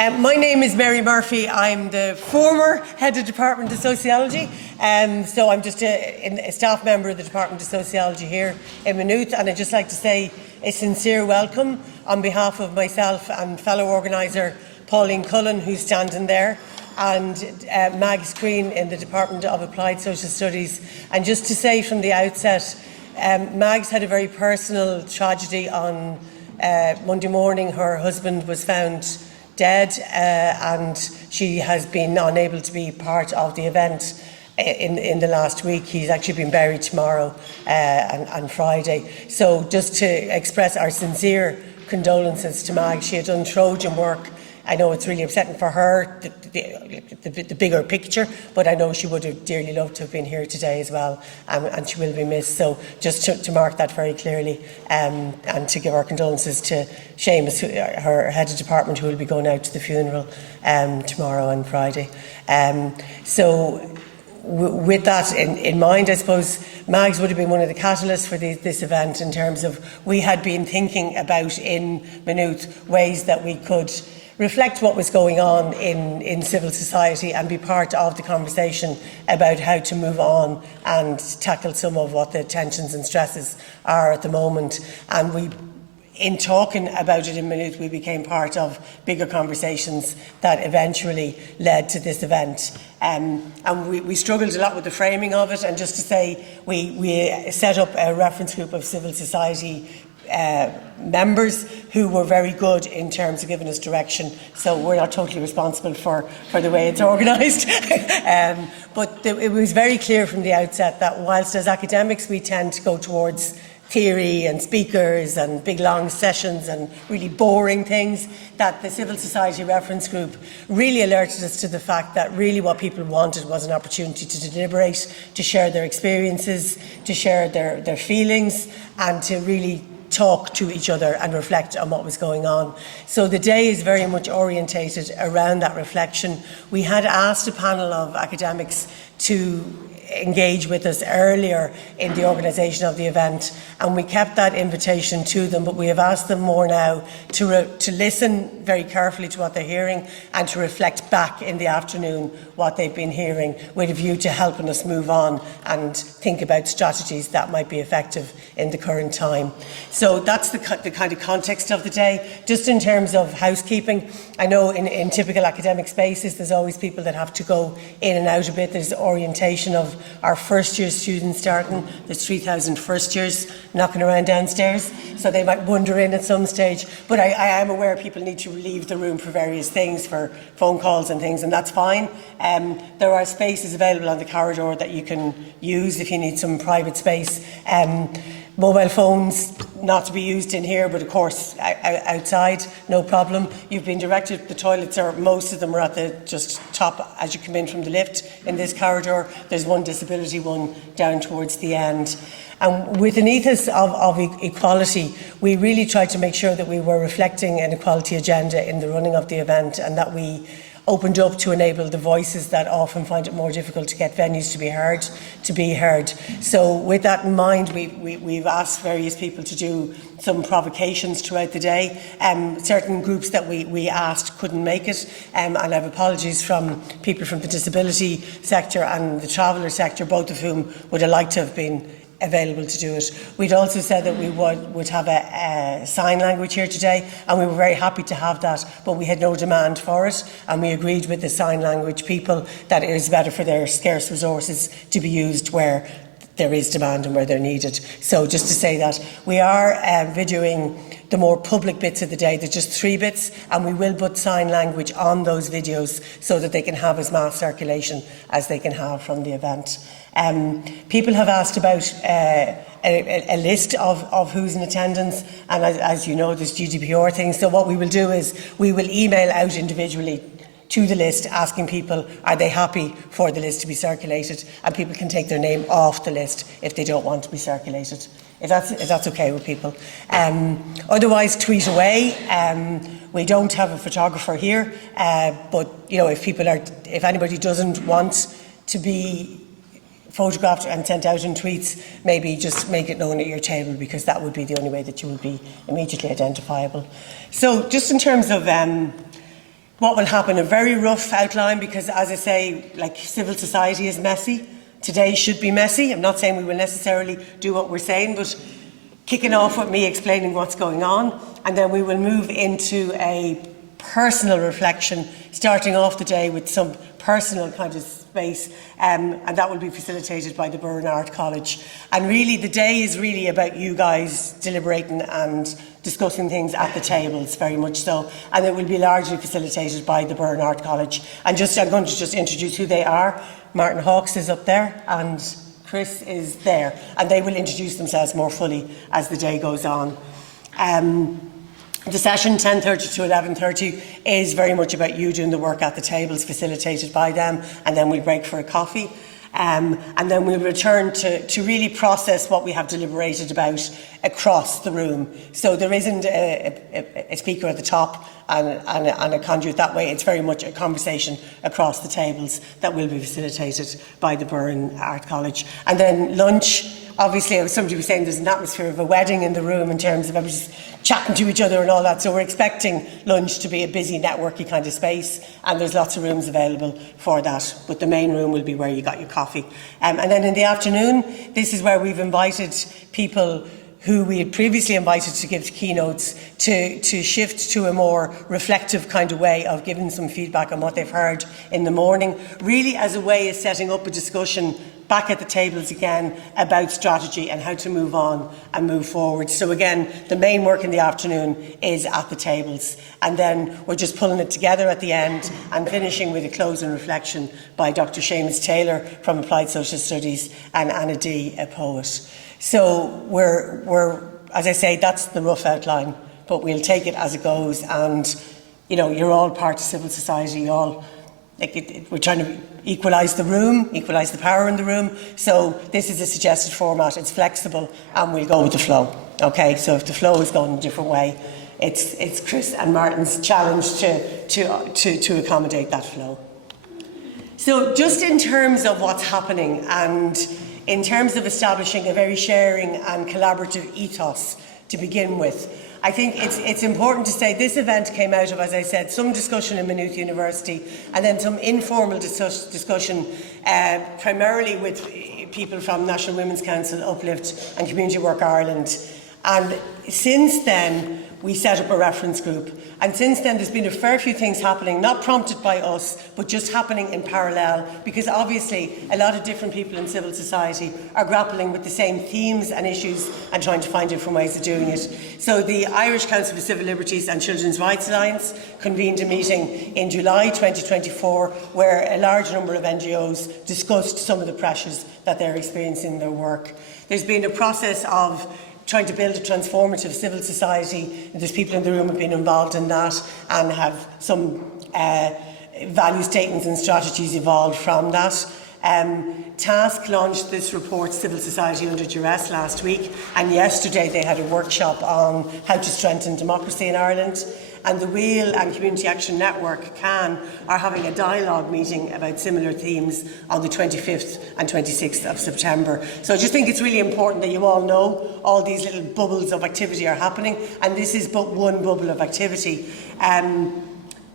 My name is Mary Murphy. I'm the former head of Department of Sociology, so I'm just a staff member of the Department of Sociology here in Maynooth, and I'd just like to say a sincere welcome on behalf of myself and fellow organiser Pauline Cullen, who's standing there, and Mags Green in the Department of Applied Social Studies. And just to say from the outset, Mags had a very personal tragedy on Monday morning. Her husband was found dead, and she has been unable to be part of the event in the last week. He's actually been buried tomorrow and Friday. So just to express our sincere condolences to Mag. She had done Trojan work. I know it's really upsetting for her, the bigger picture, but I know she would have dearly loved to have been here today as well, and she will be missed. So just to mark that very clearly, and to give our condolences to Seamus, her head of department, who will be going out to the funeral tomorrow and Friday. With that in mind, I suppose Mags would have been one of the catalysts for this event, in terms of we had been thinking about in Maynooth ways that we could reflect what was going on in civil society and be part of the conversation about how to move on and tackle some of what the tensions and stresses are at the moment. And in talking about it in Maynooth, we became part of bigger conversations that eventually led to this event. And we struggled a lot with the framing of it. And just to say, we set up a reference group of civil society members who were very good in terms of giving us direction. So we're not totally responsible for the way it's organised. But it was very clear from the outset that whilst as academics we tend to go towards theory and speakers and big long sessions and really boring things, that the civil society reference group really alerted us to the fact that really what people wanted was an opportunity to deliberate, to share their experiences, to share their feelings, and to really talk to each other and reflect on what was going on. So the day is very much orientated around that reflection. We had asked a panel of academics to engage with us earlier in the organisation of the event, and we kept that invitation to them, but we have asked them more now to listen very carefully to what they're hearing and to reflect back in the afternoon what they've been hearing, with a view to helping us move on and think about strategies that might be effective in the current time. So that's the kind of context of the day. Just in terms of housekeeping, I know in typical academic spaces there's always people that have to go in and out a bit. There's orientation of our first year students starting. There's 3,000 first years knocking around downstairs, so they might wander in at some stage. But I am aware people need to leave the room for various things, for phone calls and things, and that's fine. There are spaces available on the corridor that you can use if you need some private space. Mobile phones not to be used in here, but of course outside, no problem. You've been directed, the toilets are, most of them are at the just top as you come in from the lift in this corridor. There's one disability one down towards the end. And with an ethos of equality, we really tried to make sure that we were reflecting an equality agenda in the running of the event, and that we opened up to enable the voices that often find it more difficult to get venues to be heard. So with that in mind, we've asked various people to do some provocations throughout the day. Certain groups that we asked couldn't make it, and I have apologies from people from the disability sector and the traveller sector, both of whom would have liked to have been available to do it. We'd also said that we would have a sign language here today, and we were very happy to have that, but we had no demand for it, and we agreed with the sign language people that it is better for their scarce resources to be used where there is demand and where they're needed. So just to say that we are videoing the more public bits of the day. There's just 3 bits, and we will put sign language on those videos so that they can have as mass circulation as they can have from the event. People have asked about a list of who's in attendance, and as you know, there's GDPR things. So what we will do is we will email out individually to the list, asking people, are they happy for the list to be circulated, and people can take their name off the list if they don't want to be circulated, if that's okay with people. Otherwise, tweet away. We don't have a photographer here, but you know, if anybody doesn't want to be photographed and sent out in tweets, maybe just make it known at your table, because that would be the only way that you would be immediately identifiable. So just in terms of What will happen? A very rough outline, because as I say, like, civil society is messy. Today should be messy. I'm not saying we will necessarily do what we're saying, but kicking off with me explaining what's going on, and then we will move into a personal reflection, starting off the day with some personal kind of space, and that will be facilitated by the Burren Art College. And really, the day is really about you guys deliberating and discussing things at the tables, very much so, and it will be largely facilitated by the Burren Art College. And I'm going to just introduce who they are. Martin Hawkes is up there, and Chris is there, and they will introduce themselves more fully as the day goes on. The session, 10:30 to 11:30, is very much about you doing the work at the tables, facilitated by them, and then we'll break for a coffee. And then we'll return to really process what we have deliberated about across the room. So there isn't a speaker at the top and a conduit that way. It's very much a conversation across the tables that will be facilitated by the Burren Art College. And then lunch. Obviously, as somebody was saying, there's an atmosphere of a wedding in the room in terms of everybody's chatting to each other and all that. So we're expecting lunch to be a busy, networky kind of space, and there's lots of rooms available for that. But the main room will be where you got your coffee. And then in the afternoon, this is where we've invited people who we had previously invited to give keynotes to shift to a more reflective kind of way of giving some feedback on what they've heard in the morning, really as a way of setting up a discussion back at the tables again about strategy and how to move on and move forward. So again, the main work in the afternoon is at the tables, and then we're just pulling it together at the end and finishing with a closing reflection by Dr. Seamus Taylor from Applied Social Studies and Anna Dee, a poet. So we're as I say, that's the rough outline, but we'll take it as it goes. And you know, you're all part of civil society. You all we're trying to equalise the room, equalise the power in the room. So this is a suggested format. It's flexible, and we'll go with the flow. Okay. So if the flow is going a different way, it's Chris and Martin's challenge to accommodate that flow. So just in terms of what's happening, and in terms of establishing a very sharing and collaborative ethos to begin with, I think it's important to say this event came out of, as I said, some discussion in Maynooth University, and then some informal discussion, primarily with people from National Women's Council, Uplift and Community Work Ireland. And since then, we set up a reference group. And since then, there's been a fair few things happening, not prompted by us, but just happening in parallel, because obviously a lot of different people in civil society are grappling with the same themes and issues and trying to find different ways of doing it. So the Irish Council for Civil Liberties and Children's Rights Alliance convened a meeting in July 2024, where a large number of NGOs discussed some of the pressures that they're experiencing in their work. There's been a process of trying to build a transformative civil society. There's people in the room who have been involved in that and have some value statements and strategies evolved from that. TASC launched this report, Civil Society Under Duress, last week, and yesterday they had a workshop on how to strengthen democracy in Ireland. And the Wheel and Community Action Network, CAN, are having a dialogue meeting about similar themes on the 25th and 26th of September. So I just think it's really important that you all know all these little bubbles of activity are happening, and this is but one bubble of activity. And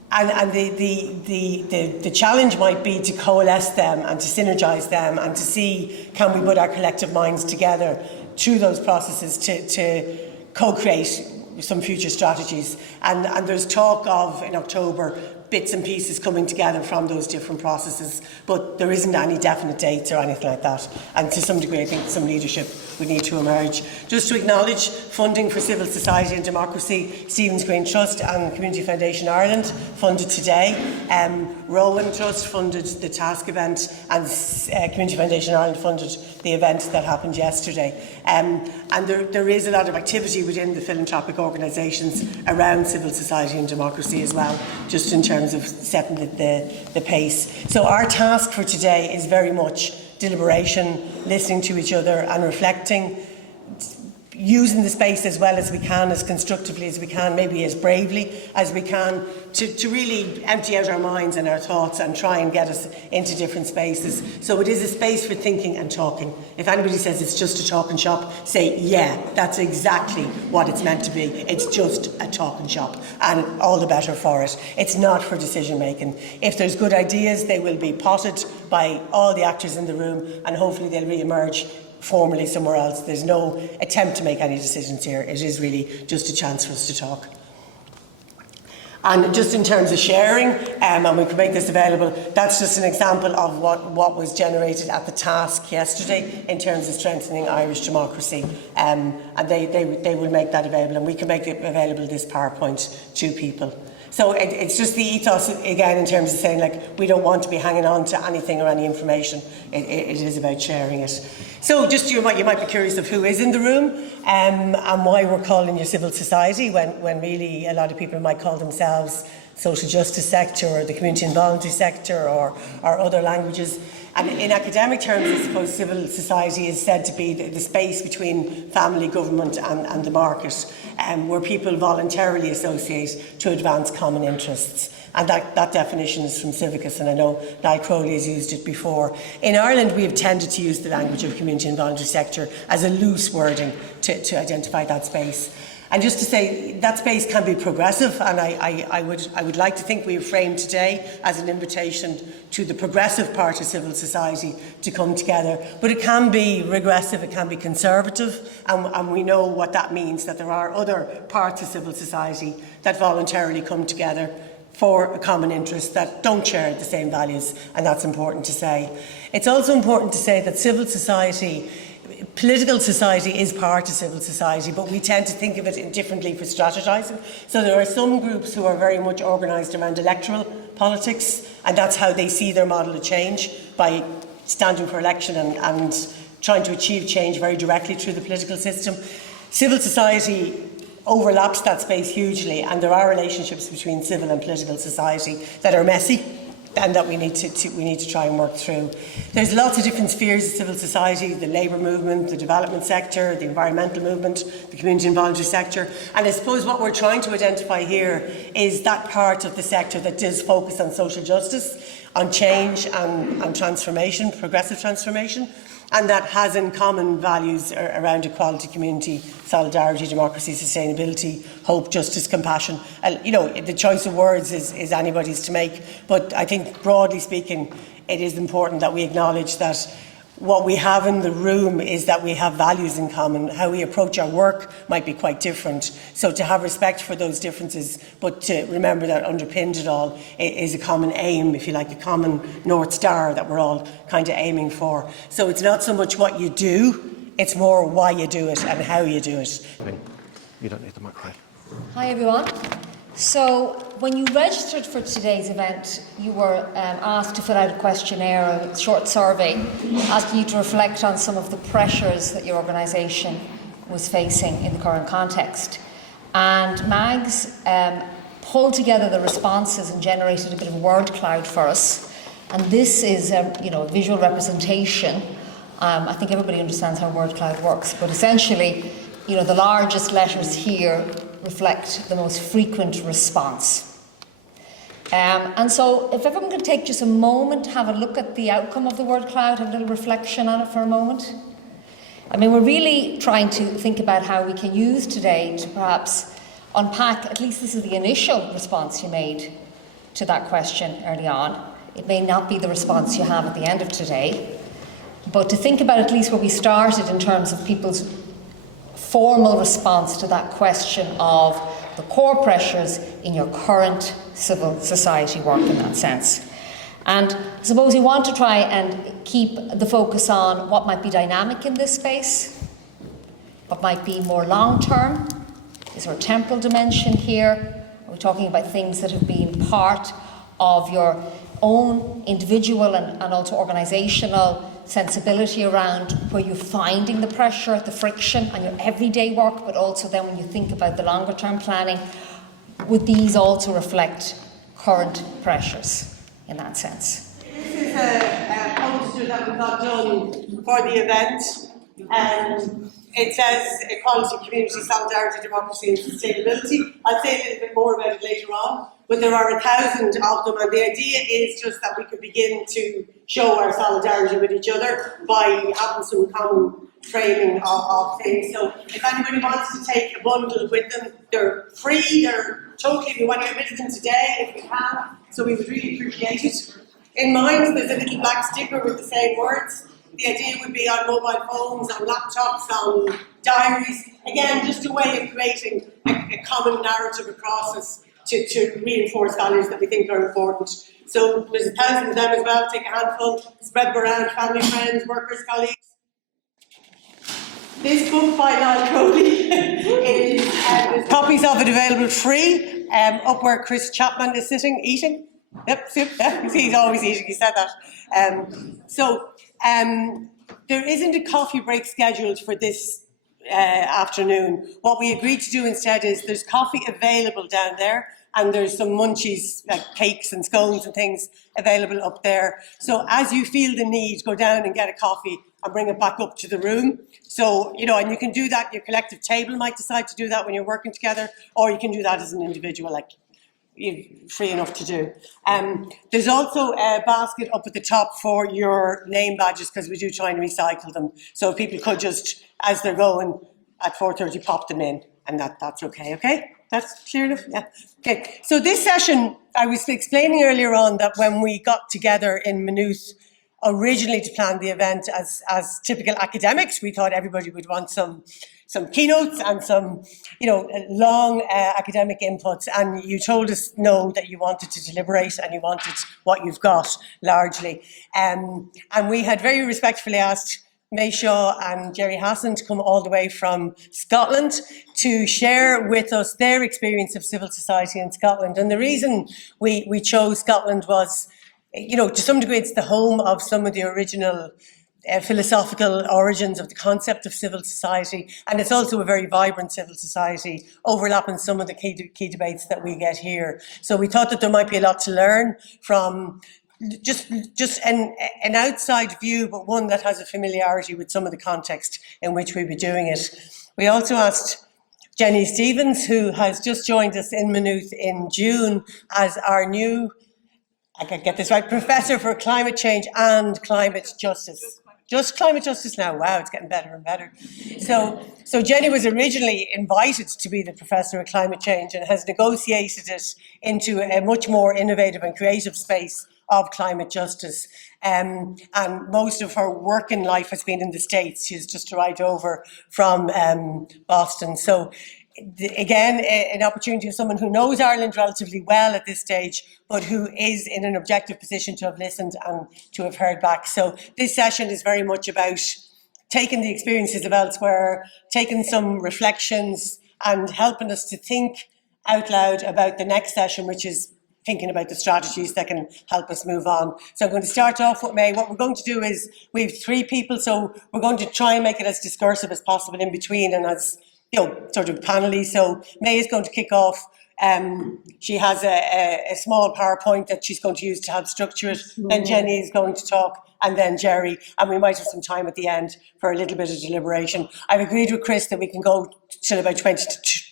the challenge might be to coalesce them and to synergise them and to see, can we put our collective minds together through those processes to co-create some future strategies. And there's talk of, in October, bits and pieces coming together from those different processes, but there isn't any definite dates or anything like that. And to some degree, I think some leadership would need to emerge. Just to acknowledge funding for civil society and democracy, Stephen's Green Trust and Community Foundation Ireland funded today. Rowan Trust funded the TASC event, and Community Foundation Ireland funded the event that happened yesterday. And there is a lot of activity within the philanthropic organisations around civil society and democracy as well, just in terms of setting the pace. So our task for today is very much deliberation, listening to each other and reflecting, using the space as well as we can, as constructively as we can, maybe as bravely as we can, to really empty out our minds and our thoughts and try and get us into different spaces. So it is a space for thinking and talking. If anybody says it's just a talking shop, say, yeah, that's exactly what it's meant to be. It's just a talking shop, and all the better for it. It's not for decision making. If there's good ideas, they will be potted by all the actors in the room, and hopefully they'll re-emerge formally somewhere else. There's no attempt to make any decisions here. It is really just a chance for us to talk. And just in terms of sharing, and we can make this available, that's just an example of what was generated at the task yesterday in terms of strengthening Irish democracy. And they will make that available, and we can make it available, this PowerPoint, to people. So it's just the ethos, again, in terms of saying, like, we don't want to be hanging on to anything or any information. It is about sharing it. So just you might be curious of who is in the room and why we're calling you civil society when really a lot of people might call themselves social justice sector or the community and voluntary sector or other languages. And in academic terms, I suppose civil society is said to be the space between family, government and the market, where people voluntarily associate to advance common interests. And that definition is from Civicus, and I know Niall Crowley has used it before. In Ireland, we have tended to use the language of community and voluntary sector as a loose wording to identify that space. And just to say, that space can be progressive, and I would like to think we have framed today as an invitation to the progressive part of civil society to come together. But it can be regressive, it can be conservative, and we know what that means, that there are other parts of civil society that voluntarily come together for a common interest, that don't share the same values, and that's important to say. It's also important to say that civil society, political society is part of civil society, but we tend to think of it differently for strategising. So there are some groups who are very much organised around electoral politics, and that's how they see their model of change, by standing for election and trying to achieve change very directly through the political system. Civil society overlaps that space hugely, and there are relationships between civil and political society that are messy and that we need to try and work through. There's lots of different spheres of civil society: the labour movement, the development sector, the environmental movement, the community and voluntary sector. And I suppose what we're trying to identify here is that part of the sector that does focus on social justice, on change and transformation, progressive transformation, and that has in common values around equality, community, solidarity, democracy, sustainability, hope, justice, compassion. You know, the choice of words is anybody's to make, but I think broadly speaking, it is important that we acknowledge that what we have in the room is that we have values in common. How we approach our work might be quite different. So to have respect for those differences, but to remember that underpinned it all is a common aim, if you like, a common North Star that we're all kind of aiming for. So it's not so much what you do, it's more why you do it and how you do it. You don't need the microphone. Hi everyone. So when you registered for today's event, you were asked to fill out a questionnaire, a short survey, asking you to reflect on some of the pressures that your organisation was facing in the current context. And Mags pulled together the responses and generated a bit of a word cloud for us. And this is a visual representation. I think everybody understands how word cloud works, but essentially, the largest letters here reflect the most frequent response. And so if everyone could take just a moment to have a look at the outcome of the word cloud, have a little reflection on it for a moment. I mean, we're really trying to think about how we can use today to perhaps unpack, at least this is the initial response you made to that question early on. It may not be the response you have at the end of today, but to think about at least where we started in terms of people's formal response to that question of the core pressures in your current civil society work in that sense. And I suppose we want to try and keep the focus on what might be dynamic in this space, what might be more long-term. Is there a temporal dimension here? Are we talking about things that have been part of your own individual and also organisational sensibility around where you're finding the pressure, the friction on your everyday work, but also then when you think about the longer term planning, would these also reflect current pressures in that sense? This is a poster that we got done for the event, and It says equality, community, solidarity, democracy and sustainability. I'll say a little bit more about it later on, but there are 1,000 of them, and the idea is just that we could begin to show our solidarity with each other by having some common framing of things. So if anybody wants to take a bundle with them, they're free, they're totally, we want to get rid of them today if we can, so we would really appreciate it. In mine, there's a little black sticker with the same words. The idea would be on mobile phones, on laptops, on diaries. Again, just a way of creating a common narrative across us to reinforce values that we think are important. So there's 1,000 of them as well. Take a handful, spread them around, family, friends, workers, colleagues. This book by Niall Crowley is there's copies of it available free. Up where Chris Chapman is sitting, eating. Yep, he's always eating. He said that. There isn't a coffee break scheduled for this afternoon. What we agreed to do instead is there's coffee available down there, and there's some munchies like cakes and scones and things available up there. So as you feel the need, go down and get a coffee and bring it back up to the room. So, you know, and you can do that, your collective table might decide to do that when you're working together, or you can do that as an individual, like you're free enough to do. There's also a basket up at the top for your name badges, because we do try and recycle them. So people could just, as they're going at 4:30, pop them in, and that's okay, okay? That's clear enough? Yeah. Okay, so this session, I was explaining earlier on that when we got together in Maynooth originally to plan the event as typical academics, we thought everybody would want some keynotes and some, you know, long academic inputs, and you told us no, that you wanted to deliberate and you wanted what you've got largely. And we had very respectfully asked May Shaw and Gerry Hassan to come all the way from Scotland to share with us their experience of civil society in Scotland. And the reason we chose Scotland was, you know, to some degree it's the home of some of the original philosophical origins of the concept of civil society, and it's also a very vibrant civil society, overlapping some of the key debates that we get here. So we thought that there might be a lot to learn from just an outside view, but one that has a familiarity with some of the context in which we'll be doing it. We also asked Jennie Stevens, who has just joined us in Maynooth in June as our new, I can get this right, Professor for Climate Change and Climate Justice. Just climate justice now. Wow, it's getting better and better. So Jennie was originally invited to be the Professor of Climate Change and has negotiated it into a much more innovative and creative space of climate justice. And most of her working life has been in the States. She's just arrived over from Boston. So again, an opportunity of someone who knows Ireland relatively well at this stage, but who is in an objective position to have listened and to have heard back. So this session is very much about taking the experiences of elsewhere, taking some reflections and helping us to think out loud about the next session, which is thinking about the strategies that can help us move on. So I'm going to start off with May. What we're going to do is we have 3 people, so we're going to try and make it as discursive as possible in between and as, you know, sort of panelly. So May is going to kick off. She has a small PowerPoint that she's going to use to help structure it. Then Jennie is going to talk, and then Gerry, and we might have some time at the end for a little bit of deliberation. I've agreed with Chris that we can go till about 20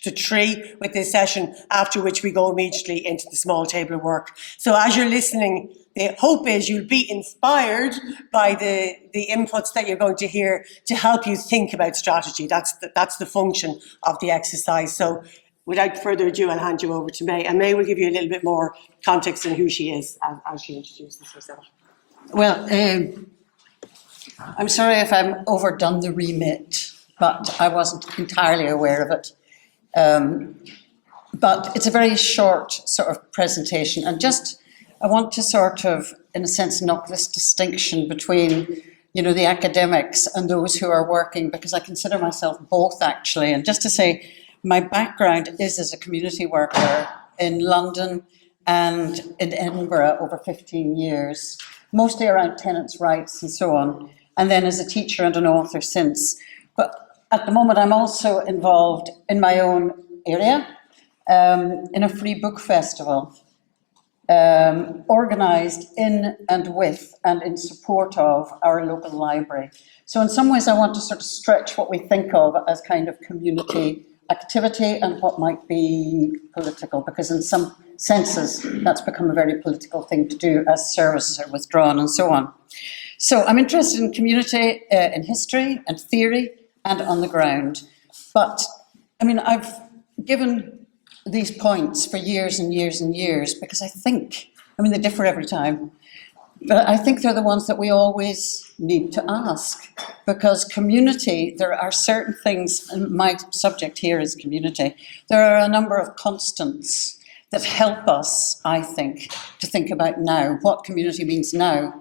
to 3 with this session, after which we go immediately into the small table work. So as you're listening, the hope is you'll be inspired by the inputs that you're going to hear to help you think about strategy. That's the function of the exercise. So without further ado, I'll hand you over to May, and May will give you a little bit more context on who she is as she introduces herself. Well, I'm sorry if I've overdone the remit, but I wasn't entirely aware of it. But it's a very short sort of presentation, and just I want to sort of, in a sense, knock this distinction between, you know, the academics and those who are working, because I consider myself both actually. And just to say, my background is as a community worker in London and in Edinburgh over 15 years, mostly around tenants' rights and so on, and then as a teacher and an author since. But at the moment, I'm also involved in my own area in a free book festival. organised in and with and in support of our local library. So in some ways I want to sort of stretch what we think of as kind of community activity and what might be political, because in some senses that's become a very political thing to do as services are withdrawn and so on. So I'm interested in community, in history and theory and on the ground. But I mean, I've given these points for years and years and years because I think, I mean, they differ every time, but I think they're the ones that we always need to ask, because community, there are certain things, and my subject here is community, there are a number of constants that help us, I think, to think about now, what community means now,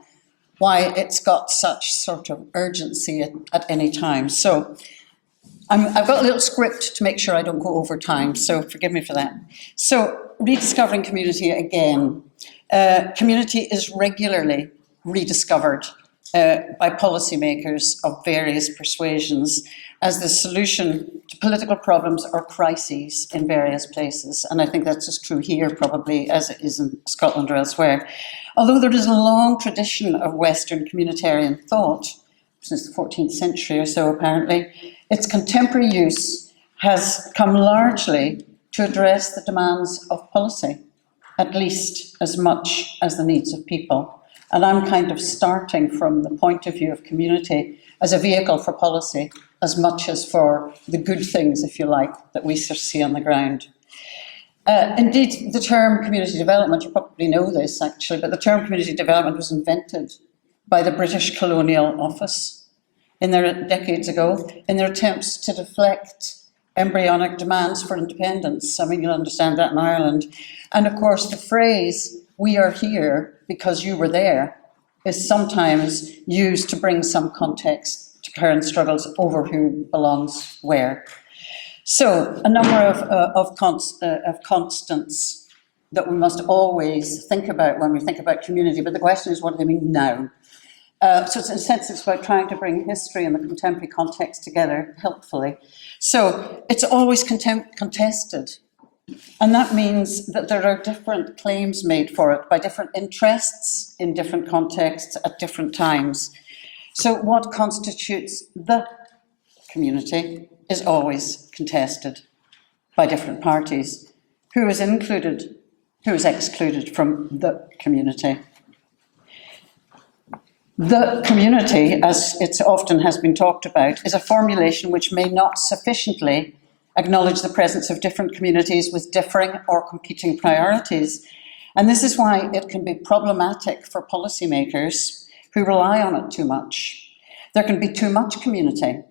why it's got such sort of urgency at any time. So I've got a little script to make sure I don't go over time, so forgive me for that. So, rediscovering community again. Community is regularly rediscovered by policymakers of various persuasions as the solution to political problems or crises in various places. And I think that's as true here probably as it is in Scotland or elsewhere. Although there is a long tradition of Western communitarian thought, since the 14th century or so apparently, its contemporary use has come largely to address the demands of policy, at least as much as the needs of people. And I'm kind of starting from the point of view of community as a vehicle for policy, as much as for the good things, if you like, that we see on the ground. Indeed, the term community development, you probably know this actually, but the term community development was invented by the British Colonial Office decades ago, in their attempts to deflect embryonic demands for independence. I mean, you'll understand that in Ireland. And of course, the phrase, "we are here because you were there," is sometimes used to bring some context to current struggles over who belongs where. So, a number of constants that we must always think about when we think about community, but the question is, what do they mean now? So in a sense, it's about trying to bring history and the contemporary context together helpfully. So it's always contested. And that means that there are different claims made for it by different interests in different contexts at different times. So what constitutes the community is always contested by different parties. Who is included, who is excluded from the community? The community, as it often has been talked about, is a formulation which may not sufficiently acknowledge the presence of different communities with differing or competing priorities. And this is why it can be problematic for policymakers who rely on it too much. There can be too much community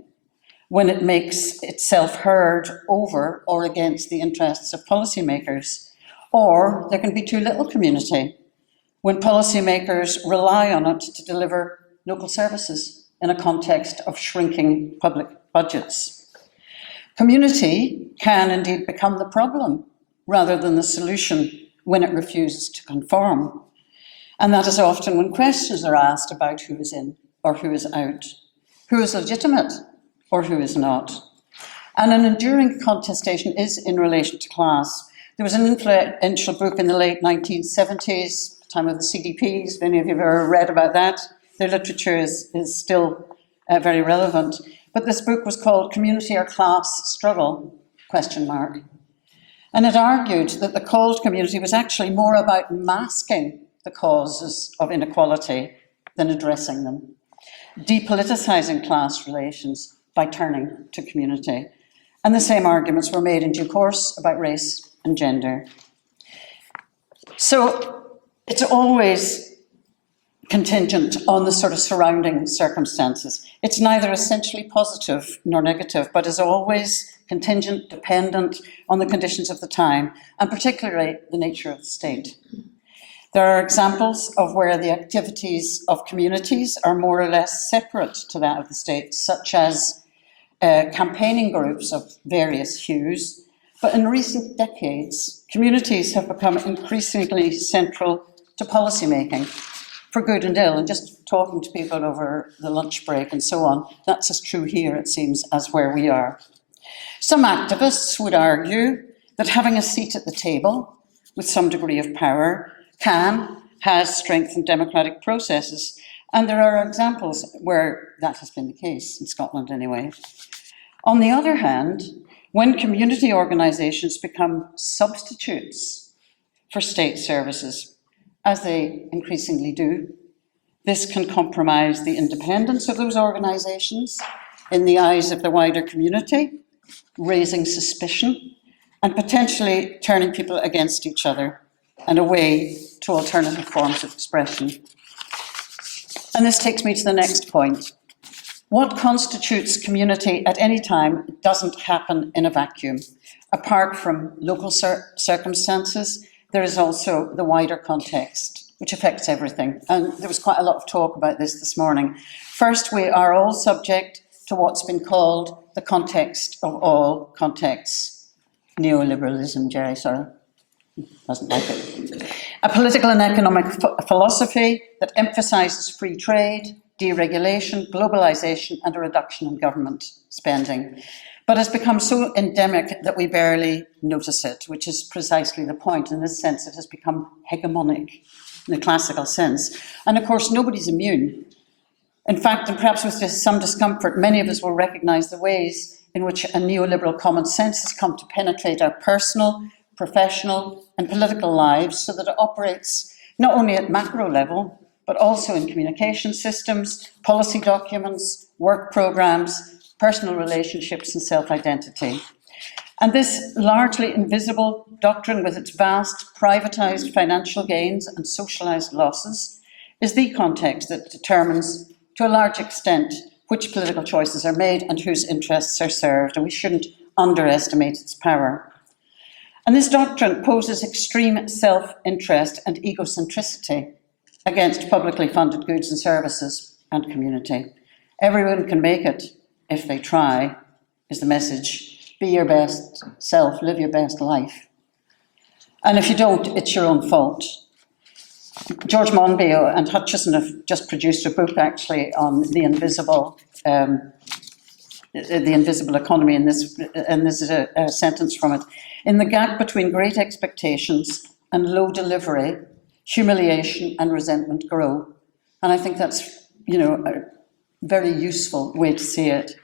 when it makes itself heard over or against the interests of policymakers. Or there can be too little community when policymakers rely on it to deliver local services in a context of shrinking public budgets. Community can indeed become the problem rather than the solution when it refuses to conform. And that is often when questions are asked about who is in or who is out, who is legitimate or who is not. And an enduring contestation is in relation to class. There was an influential book in the late 1970s, time of the CDPs, if any of you have ever read about that. Their literature is still very relevant. But this book was called Community or Class Struggle, ? And it argued that the called community was actually more about masking the causes of inequality than addressing them, depoliticizing class relations by turning to community. And the same arguments were made in due course about race and gender. So it's always contingent on the sort of surrounding circumstances. It's neither essentially positive nor negative, but is always contingent, dependent on the conditions of the time, and particularly the nature of the state. There are examples of where the activities of communities are more or less separate to that of the state, such as campaigning groups of various hues. But in recent decades, communities have become increasingly central to policymaking, for good and ill, and just talking to people over the lunch break and so on, that's as true here, it seems, as where we are. Some activists would argue that having a seat at the table with some degree of power has strengthened democratic processes. And there are examples where that has been the case, in Scotland anyway. On the other hand, when community organisations become substitutes for state services, as they increasingly do, this can compromise the independence of those organisations in the eyes of the wider community, raising suspicion and potentially turning people against each other and away to alternative forms of expression. And this takes me to the next point. What constitutes community at any time doesn't happen in a vacuum. Apart from local circumstances, there is also the wider context, which affects everything. And there was quite a lot of talk about this morning. First, we are all subject to what's been called the context of all contexts. Neoliberalism, Gerry, sorry. Doesn't like it. A political and economic philosophy that emphasises free trade, deregulation, globalisation and a reduction in government spending, but has become so endemic that we barely notice it, which is precisely the point. In this sense, it has become hegemonic in the classical sense. And of course, nobody's immune. In fact, and perhaps with some discomfort, many of us will recognise the ways in which a neoliberal common sense has come to penetrate our personal, professional and political lives, so that it operates not only at macro level, but also in communication systems, policy documents, work programmes, personal relationships and self-identity. And this largely invisible doctrine, with its vast privatised financial gains and socialised losses, is the context that determines, to a large extent, which political choices are made and whose interests are served, and we shouldn't underestimate its power. And this doctrine poses extreme self-interest and egocentricity against publicly funded goods and services and community. Everyone can make it if they try, is the message. Be your best self, live your best life. And if you don't, it's your own fault. George Monbiot and Hutchison have just produced a book actually on the invisible economy, and this is a sentence from it. In the gap between great expectations and low delivery, humiliation and resentment grow. And I think that's, a very useful way to see it.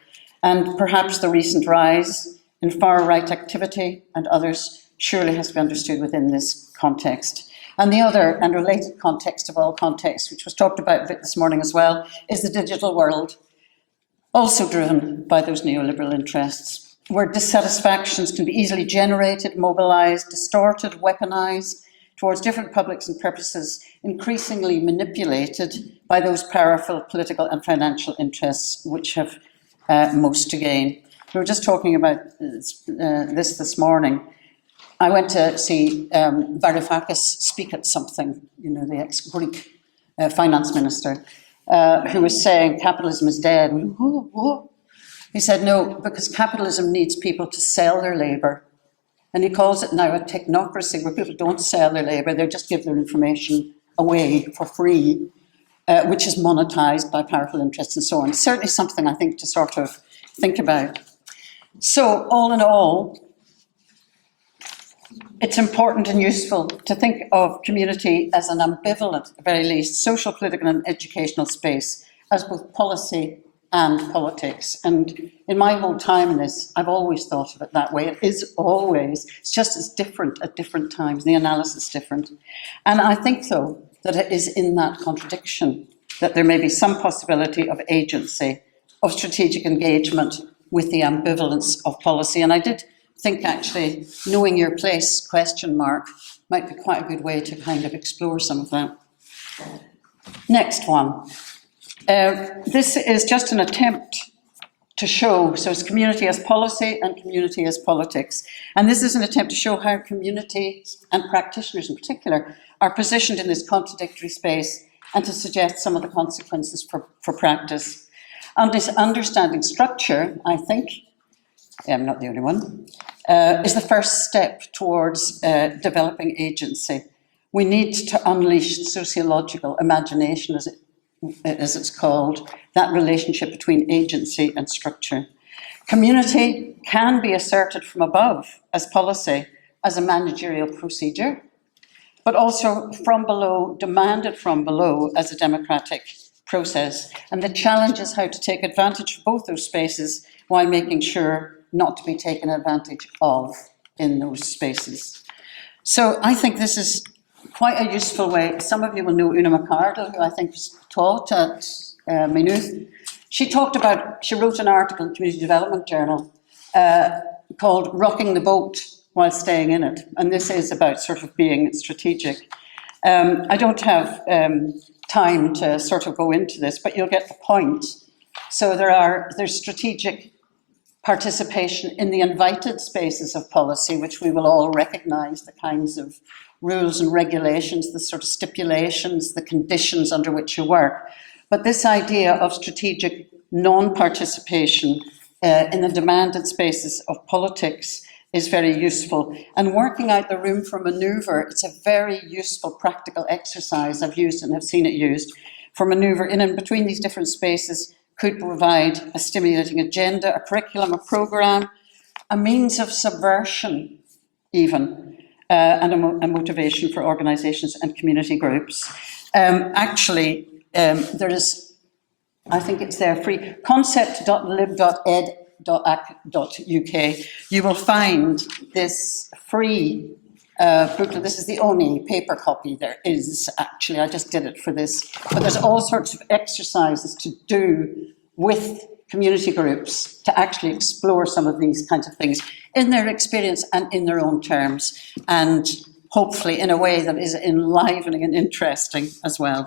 And perhaps the recent rise in far-right activity and others surely has to be understood within this context. And the other and related context of all contexts, which was talked about a bit this morning as well, is the digital world, also driven by those neoliberal interests, where dissatisfactions can be easily generated, mobilised, distorted, weaponised towards different publics and purposes, increasingly manipulated by those powerful political and financial interests which have most to gain. We were just talking about this morning. I went to see Varoufakis speak at something, the ex-Greek finance minister, who was saying capitalism is dead. Whoa. He said, no, because capitalism needs people to sell their labour. And he calls it now a technocracy, where people don't sell their labour, they just give their information away for free, which is monetised by powerful interests and so on. It's certainly something I think to sort of think about. So all in all, it's important and useful to think of community as an ambivalent, at the very least, social, political and educational space, as both policy and politics. And in my whole time in this, I've always thought of it that way. It is always, it's just as different at different times, the analysis is different. And I think, though, that it is in that contradiction that there may be some possibility of agency, of strategic engagement with the ambivalence of policy. And I did think, actually, knowing your place, ? Might be quite a good way to kind of explore some of that. Next one. This is just an attempt to show, so it's community as policy and community as politics. And this is an attempt to show how communities and practitioners in particular are positioned in this contradictory space, and to suggest some of the consequences for practice. And this understanding structure, I think, I'm not the only one, is the first step towards developing agency. We need to unleash sociological imagination, as it's called, that relationship between agency and structure. Community can be asserted from above as policy, as a managerial procedure, but also from below, demanded from below as a democratic process. And the challenge is how to take advantage of both those spaces while making sure not to be taken advantage of in those spaces. So I think this is quite a useful way. Some of you will know Una McArdle, who I think was taught at Maynooth. She wrote an article in the Community Development Journal called Rocking the Boat While Staying in It. And this is about sort of being strategic. I don't have time to sort of go into this, but you'll get the point. So there's strategic participation in the invited spaces of policy, which we will all recognise, the kinds of rules and regulations, the sort of stipulations, the conditions under which you work. But this idea of strategic non-participation in the demanded spaces of politics is very useful. And working out the room for manoeuvre, it's a very useful practical exercise I've used and have seen it used for manoeuvre in and between these different spaces could provide a stimulating agenda, a curriculum, a programme, a means of subversion even, and a motivation for organisations and community groups. There is, I think it's there, free, concept.lib.ed.ac.uk. You will find this free booklet. This is the only paper copy there is, actually. I just did it for this. But there's all sorts of exercises to do with community groups to actually explore some of these kinds of things in their experience and in their own terms, and hopefully in a way that is enlivening and interesting as well.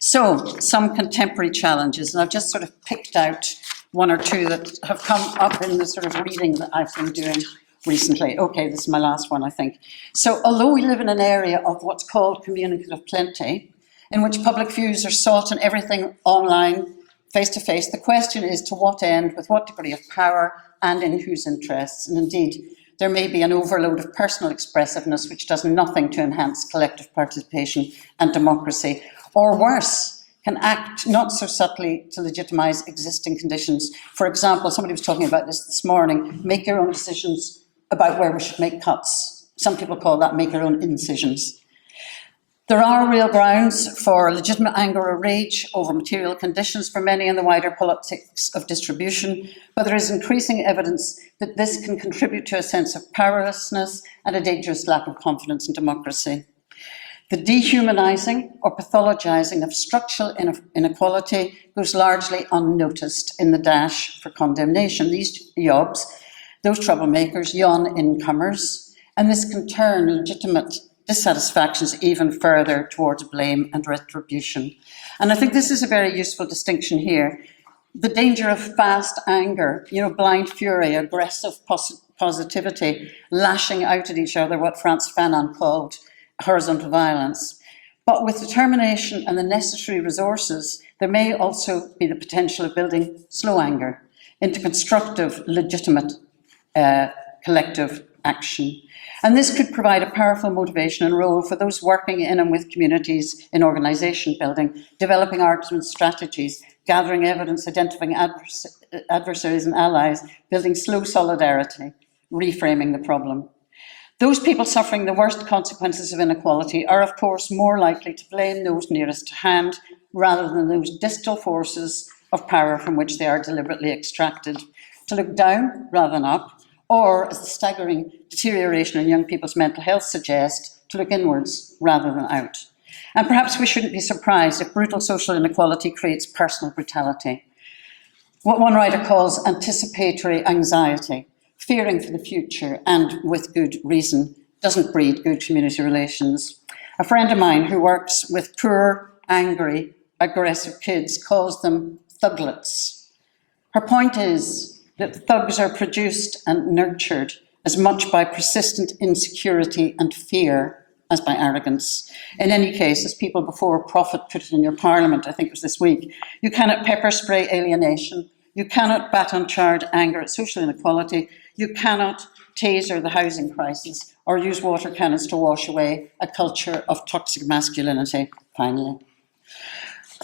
So, some contemporary challenges, and I've just sort of picked out one or two that have come up in the sort of reading that I've been doing recently. Okay, this is my last one, I think. So, although we live in an area of what's called communicative plenty, in which public views are sought and everything online, face-to-face, the question is to what end, with what degree of power, and in whose interests. And indeed, there may be an overload of personal expressiveness which does nothing to enhance collective participation and democracy, or worse, can act not so subtly to legitimise existing conditions. For example, somebody was talking about this morning, make your own decisions about where we should make cuts. Some people call that make your own incisions. There are real grounds for legitimate anger or rage over material conditions for many in the wider politics of distribution, but there is increasing evidence that this can contribute to a sense of powerlessness and a dangerous lack of confidence in democracy. The dehumanising or pathologising of structural inequality goes largely unnoticed in the dash for condemnation. These yobs, those troublemakers, yawn incomers, and this can turn legitimate dissatisfactions even further towards blame and retribution. And I think this is a very useful distinction here. The danger of fast anger, blind fury, aggressive positivity, lashing out at each other, what Frantz Fanon called horizontal violence. But with determination and the necessary resources, there may also be the potential of building slow anger into constructive, legitimate, collective action. And this could provide a powerful motivation and role for those working in and with communities in organisation building, developing argument strategies, gathering evidence, identifying adversaries and allies, building slow solidarity, reframing the problem. Those people suffering the worst consequences of inequality are, of course, more likely to blame those nearest to hand rather than those distal forces of power from which they are deliberately extracted, to look down rather than up, or, as the staggering deterioration in young people's mental health suggests, to look inwards rather than out. And perhaps we shouldn't be surprised if brutal social inequality creates personal brutality. What one writer calls anticipatory anxiety, fearing for the future, and with good reason, doesn't breed good community relations. A friend of mine who works with poor, angry, aggressive kids calls them thuglets. Her point is that thugs are produced and nurtured as much by persistent insecurity and fear as by arrogance. In any case, as people before Prophet put it in your parliament, I think it was this week, you cannot pepper spray alienation, you cannot baton charge anger at social inequality, you cannot taser the housing crisis or use water cannons to wash away a culture of toxic masculinity,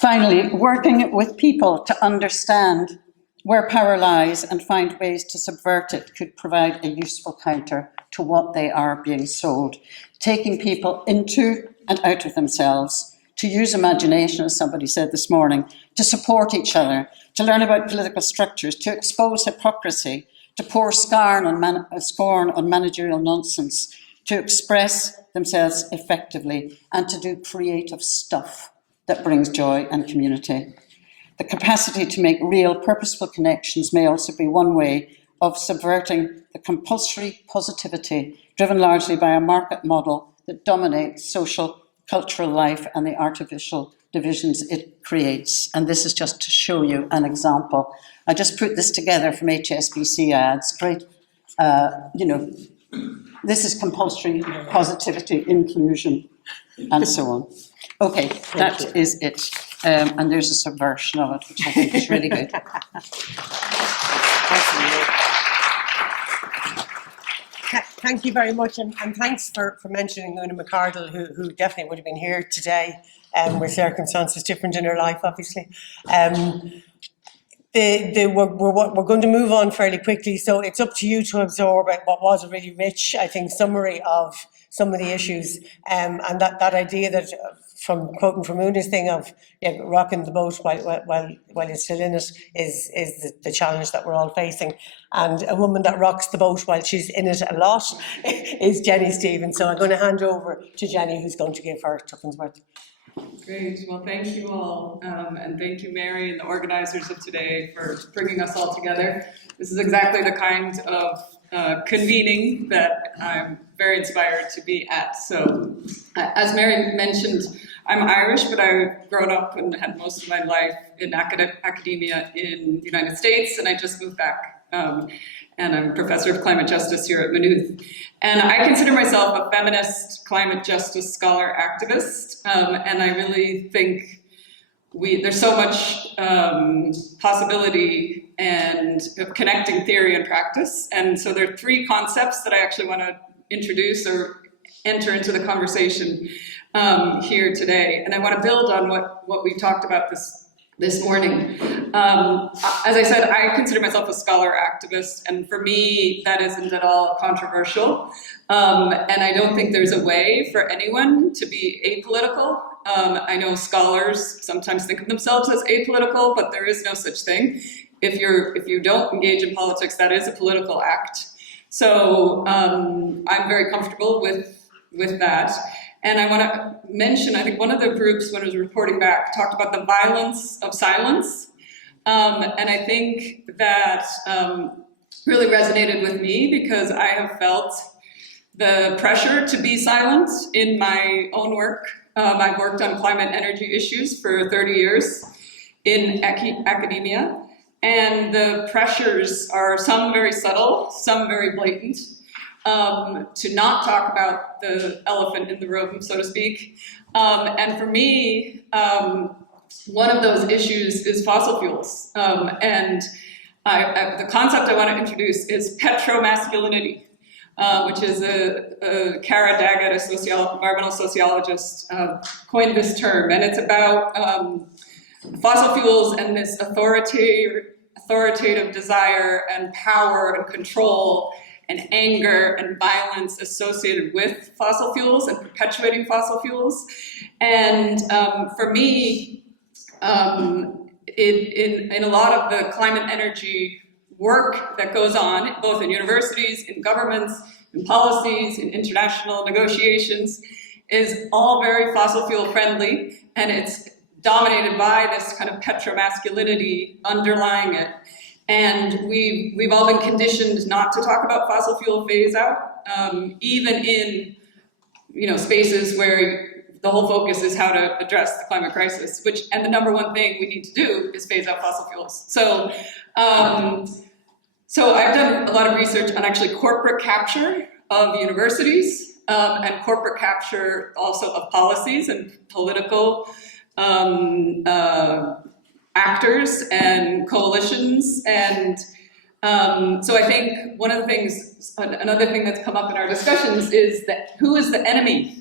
Finally, working with people to understand where power lies and find ways to subvert it could provide a useful counter to what they are being sold. Taking people into and out of themselves, to use imagination, as somebody said this morning, to support each other, to learn about political structures, to expose hypocrisy, to pour scorn on managerial nonsense, to express themselves effectively, and to do creative stuff that brings joy and community. The capacity to make real, purposeful connections may also be one way of subverting the compulsory positivity driven largely by a market model that dominates social, cultural life and the artificial divisions it creates. And this is just to show you an example. I just put this together from HSBC ads. Great, this is compulsory positivity, inclusion, and so on. Okay, that is it. And there's a subversion of it, which I think is really good. Thank you very much, and thanks for mentioning Una McCardle, who definitely would have been here today, with circumstances different in her life, obviously. We're going to move on fairly quickly, so it's up to you to absorb what was a really rich, I think, summary of some of the issues, and that idea that, from quoting from Una's thing of rocking the boat while you're still in it, is the challenge that we're all facing. And a woman that rocks the boat while she's in it a lot is Jennie Stevens. So I'm going to hand over to Jennie, who's going to give her tuppence worth. Great. Well, thank you all, and thank you, Mary, and the organizers of today for bringing us all together. This is exactly the kind of convening that I'm very inspired to be at. So, as Mary mentioned, I'm Irish, but I've grown up and had most of my life in academia in the United States, and I just moved back. And I'm a professor of climate justice here at Maynooth. And I consider myself a feminist climate justice scholar activist, and I really think there's so much possibility and connecting theory and practice. And so there are three concepts that I actually want to introduce or enter into the conversation here today. And I want to build on what we talked about this morning. As I said, I consider myself a scholar activist, and for me, that isn't at all controversial. And I don't think there's a way for anyone to be apolitical. I know scholars sometimes think of themselves as apolitical, but there is no such thing. If you don't engage in politics, that is a political act. So I'm very comfortable with that. And I want to mention, I think one of the groups, when it was reporting back, talked about the violence of silence. And I think that really resonated with me, because I have felt the pressure to be silent in my own work. I've worked on climate energy issues for 30 years in academia. And the pressures are some very subtle, some very blatant. To not talk about the elephant in the room, so to speak. And for me, one of those issues is fossil fuels. And the concept I want to introduce is petromasculinity, which is a Cara Daggett, a environmental sociologist, coined this term. And it's about fossil fuels and this authoritative desire and power and control and anger and violence associated with fossil fuels and perpetuating fossil fuels. And for me, in a lot of the climate energy work that goes on, both in universities, in governments, in policies, in international negotiations, is all very fossil fuel friendly, and it's dominated by this kind of petromasculinity underlying it. And we've all been conditioned not to talk about fossil fuel phase out, even in spaces where the whole focus is how to address the climate crisis. And the number one thing we need to do is phase out fossil fuels. So, so I've done a lot of research on actually corporate capture of universities and corporate capture also of policies and political actors and coalitions. And so I think one of the things, another thing that's come up in our discussions is that who is the enemy,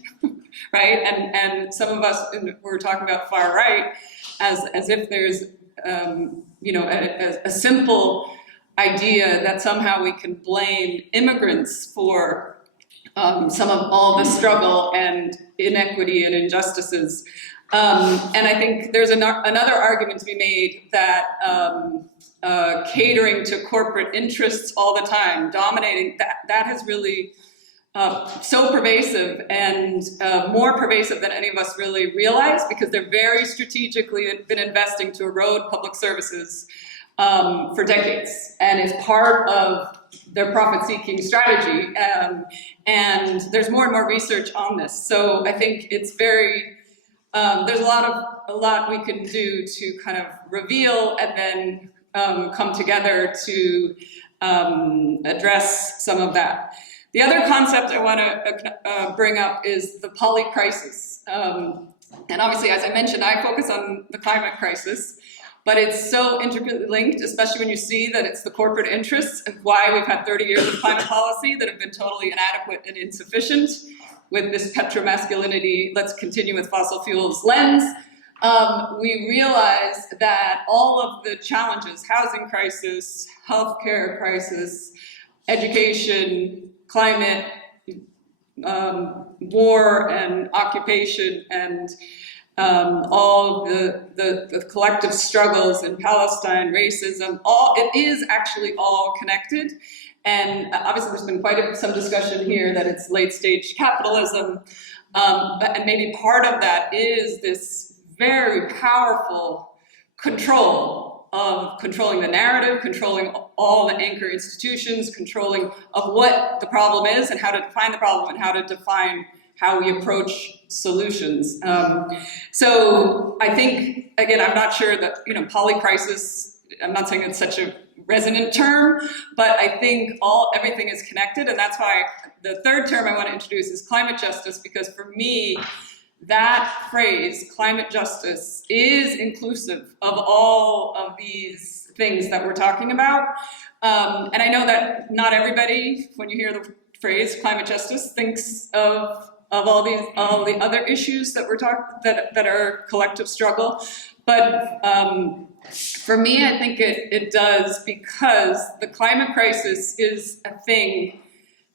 right? And some of us, we're talking about far right, as if there's, a simple idea that somehow we can blame immigrants for some of all the struggle and inequity and injustices. And I think there's another argument to be made that catering to corporate interests all the time, dominating, that has really so pervasive and more pervasive than any of us really realize, because they're very strategically been investing to erode public services for decades, and is part of their profit-seeking strategy. And there's more and more research on this. So I think it's very, there's a lot we can do to kind of reveal and then come together to address some of that. The other concept I want to bring up is the poly crisis. And obviously, as I mentioned, I focus on the climate crisis, but it's so intricately linked, especially when you see that it's the corporate interests and why we've had 30 years of climate policy that have been totally inadequate and insufficient with this petromasculinity, let's continue with fossil fuels lens. We realize that all of the challenges, housing crisis, healthcare crisis, education, climate, war and occupation, and all the collective struggles in Palestine, racism, it is actually all connected. And obviously there's been quite some discussion here that it's late stage capitalism, and maybe part of that is this very powerful controlling the narrative, controlling all the anchor institutions, controlling of what the problem is and how to define the problem and how to define how we approach solutions. So I think, again, I'm not sure that, polycrisis, I'm not saying it's such a resonant term, but I think everything is connected, and that's why the third term I want to introduce is climate justice, because for me, that phrase, climate justice, is inclusive of all of these things that we're talking about. And I know that not everybody, when you hear the phrase climate justice, thinks of all the other issues that that are collective struggle. But for me, I think it does, because the climate crisis is a thing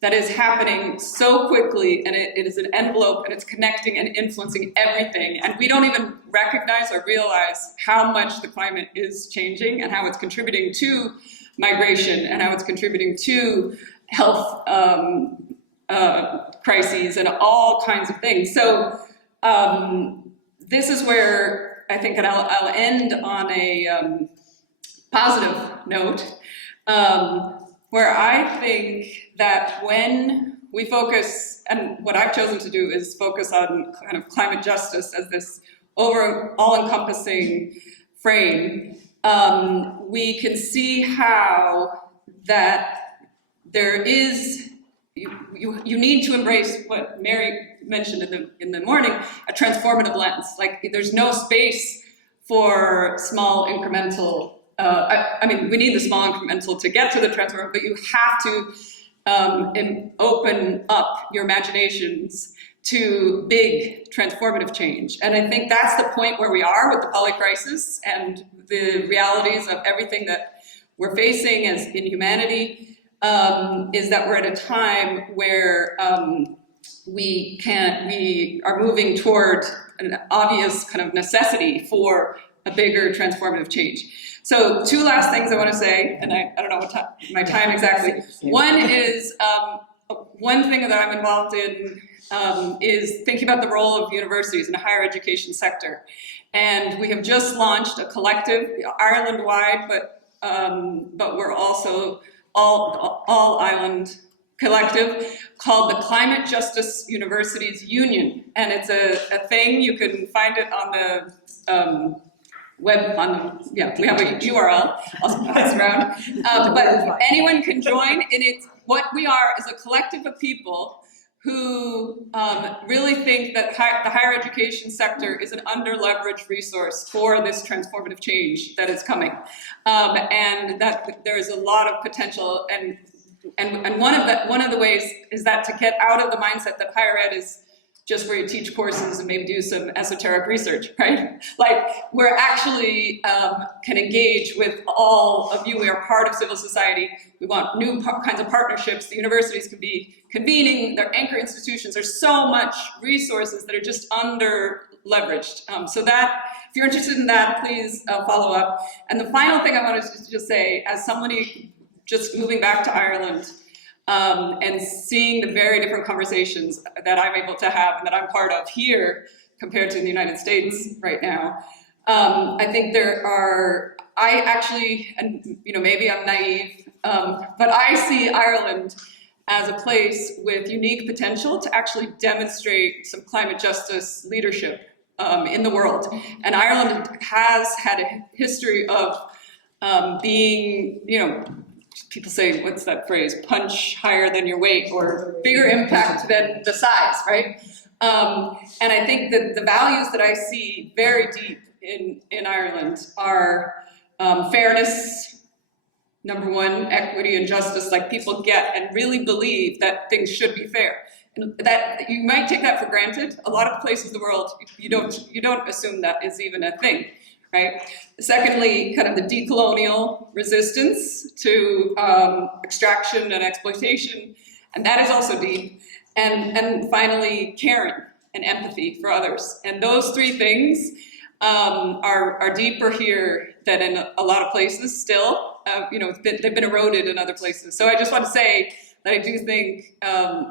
that is happening so quickly, and it is an envelope, and it's connecting and influencing everything. And we don't even recognize or realize how much the climate is changing and how it's contributing to migration and how it's contributing to health crises and all kinds of things. So this is where I think, and I'll end on a positive note, where I think that when we focus, and what I've chosen to do is focus on kind of climate justice as this all-encompassing frame, we can see how that there is, you need to embrace what Mary mentioned in the morning, a transformative lens. Like, there's no space for small incremental. I mean, we need the small incremental to get to the transformative, but you have to open up your imaginations to big transformative change. And I think that's the point where we are with the polycrisis and the realities of everything that we're facing as in humanity, is that we're at a time where we are moving toward an obvious kind of necessity for a bigger transformative change. So 2 last things I want to say, and I don't know what my time exactly. One is, one thing that I'm involved in is thinking about the role of universities in the higher education sector. And we have just launched a collective, Ireland-wide, but we're also all island collective, called the Climate Justice Universities Union. And it's a thing, you can find it on the web, we have a URL, I'll pass it around. But anyone can join, and what we are is a collective of people who really think that the higher education sector is an under-leveraged resource for this transformative change that is coming. And that there is a lot of potential, and one of the ways is that to get out of the mindset that higher ed is just where you teach courses and maybe do some esoteric research, right? Like, we're actually can engage with all of you. We are part of civil society. We want new kinds of partnerships. The universities could be convening, their anchor institutions. There's so much resources that are just under leveraged. So that, if you're interested in that, please follow up. And the final thing I wanted to just say, as somebody just moving back to Ireland, and seeing the very different conversations that I'm able to have and that I'm part of here compared to the United States right now, I think I actually, and maybe I'm naive, but I see Ireland as a place with unique potential to actually demonstrate some climate justice leadership in the world. And Ireland has had a history of being, people say, what's that phrase? Punch higher than your weight, or bigger impact than the size, right? And I think that the values that I see very deep in Ireland are fairness, number one, equity and justice, like people get and really believe that things should be fair. And that you might take that for granted. A lot of places in the world, you don't assume that is even a thing. Right. Secondly, kind of the decolonial resistance to extraction and exploitation, and that is also deep. And finally, caring and empathy for others. And those three things are deeper here than in a lot of places. Still, they've been eroded in other places. So I just want to say that I do think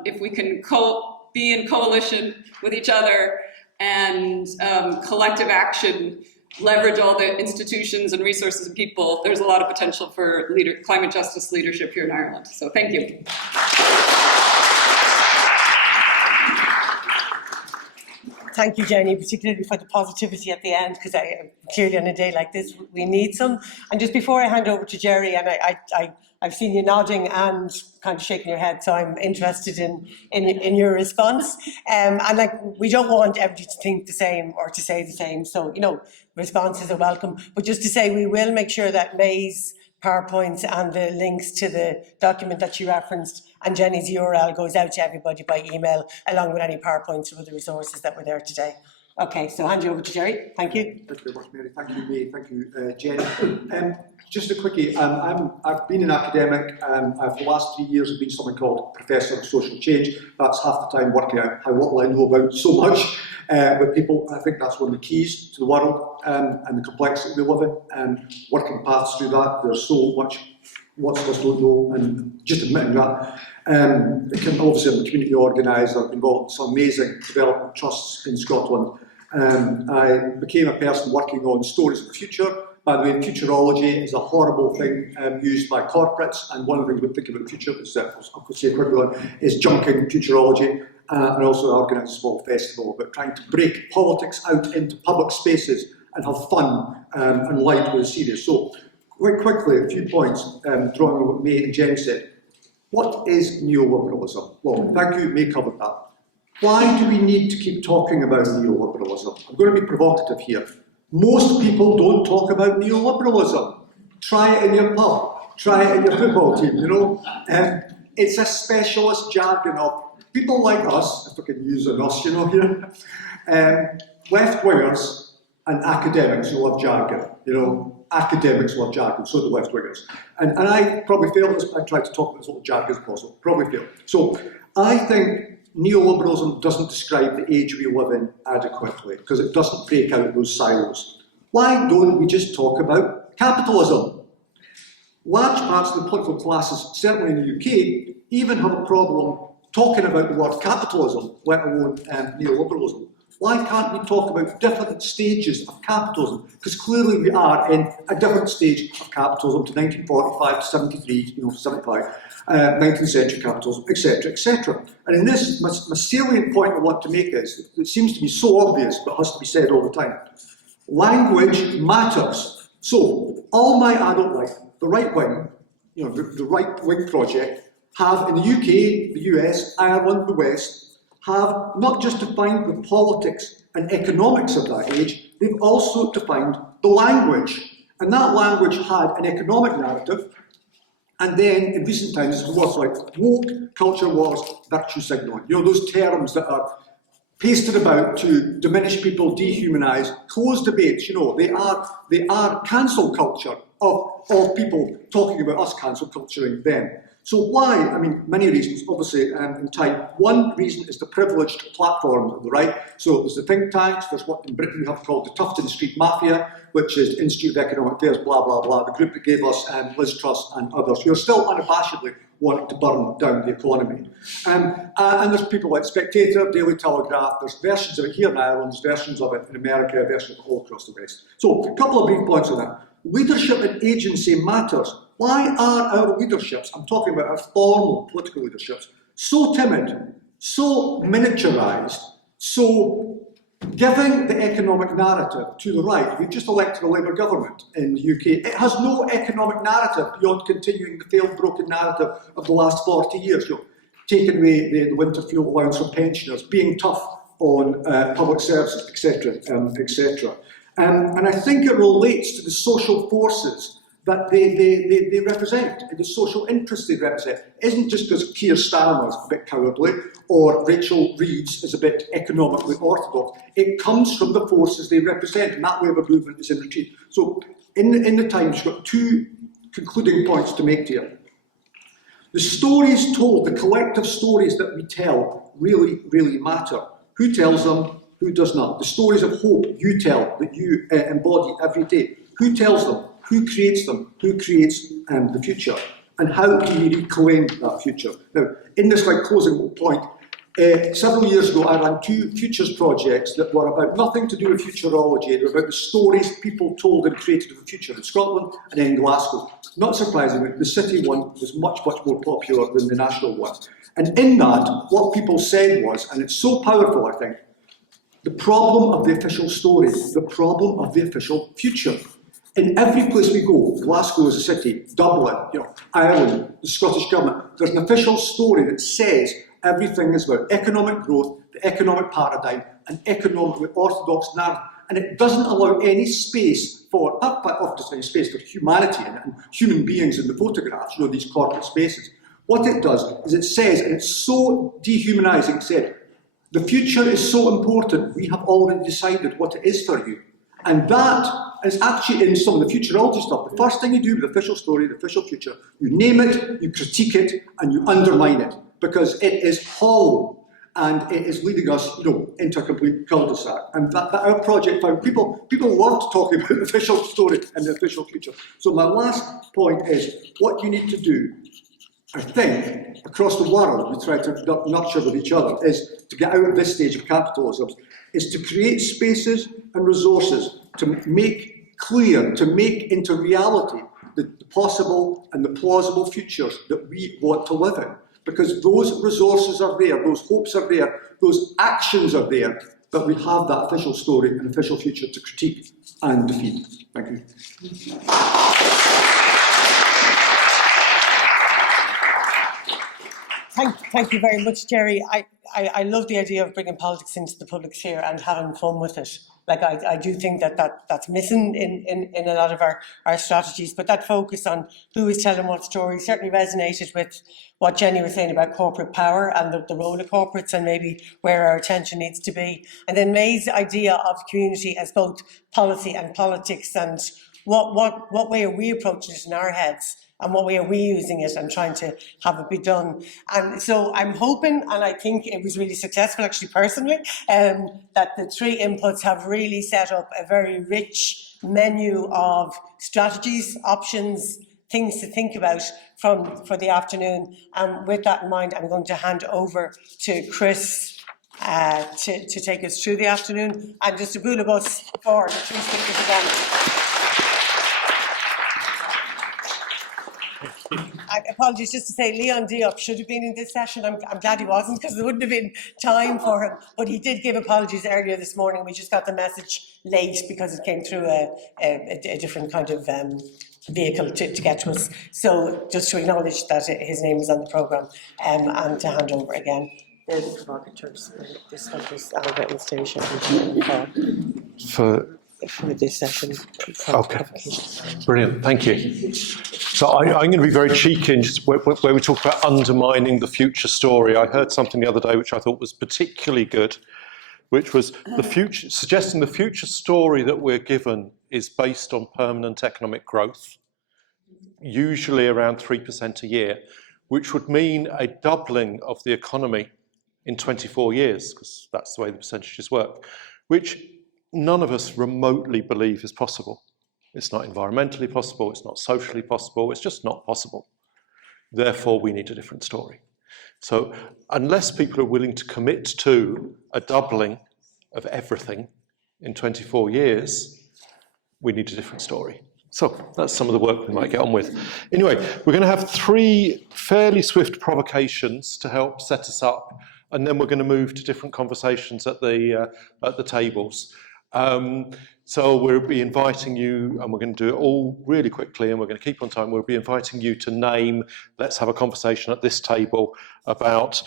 if we can be in coalition with each other and collective action, leverage all the institutions and resources and people, there's a lot of potential for climate justice leadership here in Ireland. So thank you. Thank you, Jennie, particularly for the positivity at the end, because clearly on a day like this, we need some. And just before I hand over to Gerry, and I've seen you nodding and kind of shaking your head, so I'm interested in your response. And we don't want everybody to think the same or to say the same, so responses are welcome. But just to say, we will make sure that May's PowerPoints and the links to the document that you referenced and Jennie's URL goes out to everybody by email, along with any PowerPoints or other resources that were there today. Okay, so hand you over to Gerry. Thank you. Thank you very much, Mary. Thank you, May. Thank you, Jennie. Just a quickie, I've been an academic. For the last 3 years I've been something called Professor of Social Change. That's half the time working out how little I know about so much with people. I think that's one of the keys to the world and the complexity we live in. Working paths through that, there's so much lots of us don't know, and just admitting that. Obviously I'm a community organiser, I've been involved in some amazing development trusts in Scotland. I became a person working on stories of the future. By the way, futurology is a horrible thing used by corporates, and one of the things we think about the future, which I could say quickly on, is junking futurology. And also I organised a small festival about trying to break politics out into public spaces and have fun and light with the serious. So, quite quickly, a few points, drawing on what May and Jennie said. What is neoliberalism? Well, thank you, May covered that. Why do we need to keep talking about neoliberalism? I'm going to be provocative here. Most people don't talk about neoliberalism. Try it in your pub, try it in your football team, it's a specialist jargon of people like us, if I can use an us, here, left-wingers and academics who love jargon, academics love jargon, so do left-wingers. And I probably failed this, I tried to talk about as little jargon as possible, probably failed. So I think neoliberalism doesn't describe the age we live in adequately, because it doesn't break out those silos. Why don't we just talk about capitalism? Large parts of the political classes, certainly in the UK, even have a problem talking about the word capitalism, let alone neoliberalism. Why can't we talk about different stages of capitalism? Because clearly we are in a different stage of capitalism to 1945 to 73, 75, 19th century capitalism, etc., etc. And in this, my salient point I want to make is, it seems to be so obvious, but it has to be said all the time. Language matters. So, all my adult life, the right wing, the right wing project, have in the UK, the US, Ireland, the West, have not just defined the politics and economics of that age, they've also defined the language. And that language had an economic narrative, and then in recent times, words like woke, culture wars, virtue signalling. Those terms that are pasted about to diminish people, dehumanise, close debates. They are cancel culture of people talking about us cancel culturing them. So why? I mean, many reasons, obviously, in time. One reason is the privileged platforms on the right. So there's the think tanks, there's what in Britain we have called the Tufton Street Mafia, which is the Institute of Economic Affairs, blah, blah, blah, the group that gave us Liz Truss and others, who are still unabashedly wanting to burn down the economy. And there's people like Spectator, Daily Telegraph, there's versions of it here in Ireland, there's versions of it in America, versions of it all across the West. So a couple of brief points on that. Leadership and agency matters. Why are our leaderships, I'm talking about our formal political leaderships, so timid, so miniaturised, so giving the economic narrative to the right? We've just elected a Labour government in the UK. It has no economic narrative beyond continuing the failed, broken narrative of the last 40 years. Taking away the winter fuel allowance for pensioners, being tough on public services, etc., etc. And I think it relates to the social forces that they represent, and the social interests they represent. It isn't just because Keir Starmer's a bit cowardly or Rachel Reeves is a bit economically orthodox. It comes from the forces they represent, and that Labour movement is in retreat. So in the Times, you've got two concluding points to make here. The stories told, the collective stories that we tell, really, really matter. Who tells them? Who does not? The stories of hope you tell, that you embody every day. Who tells them? Who creates them? Who creates the future? And how do we reclaim that future? Now, in this closing point, several years ago I ran 2 futures projects that were about nothing to do with futurology. They were about the stories people told and created of the future in Scotland and in Glasgow. Not surprisingly, the city one was much, much more popular than the national one. And in that, what people said was, and it's so powerful, I think, the problem of the official story, the problem of the official future. In every place we go, Glasgow as a city, Dublin, Ireland, the Scottish Government, there's an official story that says everything is about economic growth, the economic paradigm, an economically orthodox narrative. And it doesn't allow any space for, often space for humanity and human beings in the photographs, these corporate spaces. What it does is it says, and it's so dehumanising, said, the future is so important, we have already decided what it is for you. And that is actually in some of the futurology stuff. The first thing you do with the official story, the official future, you name it, you critique it, and you undermine it, because it is hollow and it is leading us, into a complete cul-de-sac. And that our project found people loved talking about the official story and the official future. So my last point is what you need to do, I think, across the world, we try to nurture with each other, is to get out of this stage of capitalism, is to create spaces and resources to make clear, to make into reality the possible and the plausible futures that we want to live in. Because those resources are there, those hopes are there, those actions are there, but we have that official story and official future to critique and defeat. Thank you. Thank you very much, Gerry. I love the idea of bringing politics into the public sphere and having fun with it. I do think that's missing in a lot of our strategies, but that focus on who is telling what story certainly resonated with what Jennie was saying about corporate power and the role of corporates and maybe where our attention needs to be. And then May's idea of community as both policy and politics, and what way are we approaching it in our heads? And what way are we using it and trying to have it be done? And so I'm hoping, and I think it was really successful actually personally, that the 3 inputs have really set up a very rich menu of strategies, options, things to think about for the afternoon. And with that in mind, I'm going to hand over to Chris to take us through the afternoon. And just a bool of us for the 3 speakers again. Apologies, just to say, Leon Diop should have been in this session. I'm glad he wasn't, because there wouldn't have been time for him. But he did give apologies earlier this morning. We just got the message late because it came through a different kind of vehicle to get to us. So just to acknowledge that his name is on the programme and to hand over again. They're the provocateurs. This one is Ailbhe and Anastasia for this session. Okay, brilliant, thank you. So I'm going to be very cheeky and just where we talk about undermining the future story. I heard something the other day which I thought was particularly good, which was the future, suggesting the future story that we're given is based on permanent economic growth, usually around 3% a year, which would mean a doubling of the economy in 24 years, because that's the way the percentages work, which none of us remotely believe is possible. It's not environmentally possible, it's not socially possible, it's just not possible. Therefore, we need a different story. So unless people are willing to commit to a doubling of everything in 24 years, we need a different story. So that's some of the work we might get on with. Anyway, we're going to have 3 fairly swift provocations to help set us up, and then we're going to move to different conversations at the tables. So we'll be inviting you, and we're going to do it all really quickly, and we're going to keep on time. We'll be inviting you to name, let's have a conversation at this table about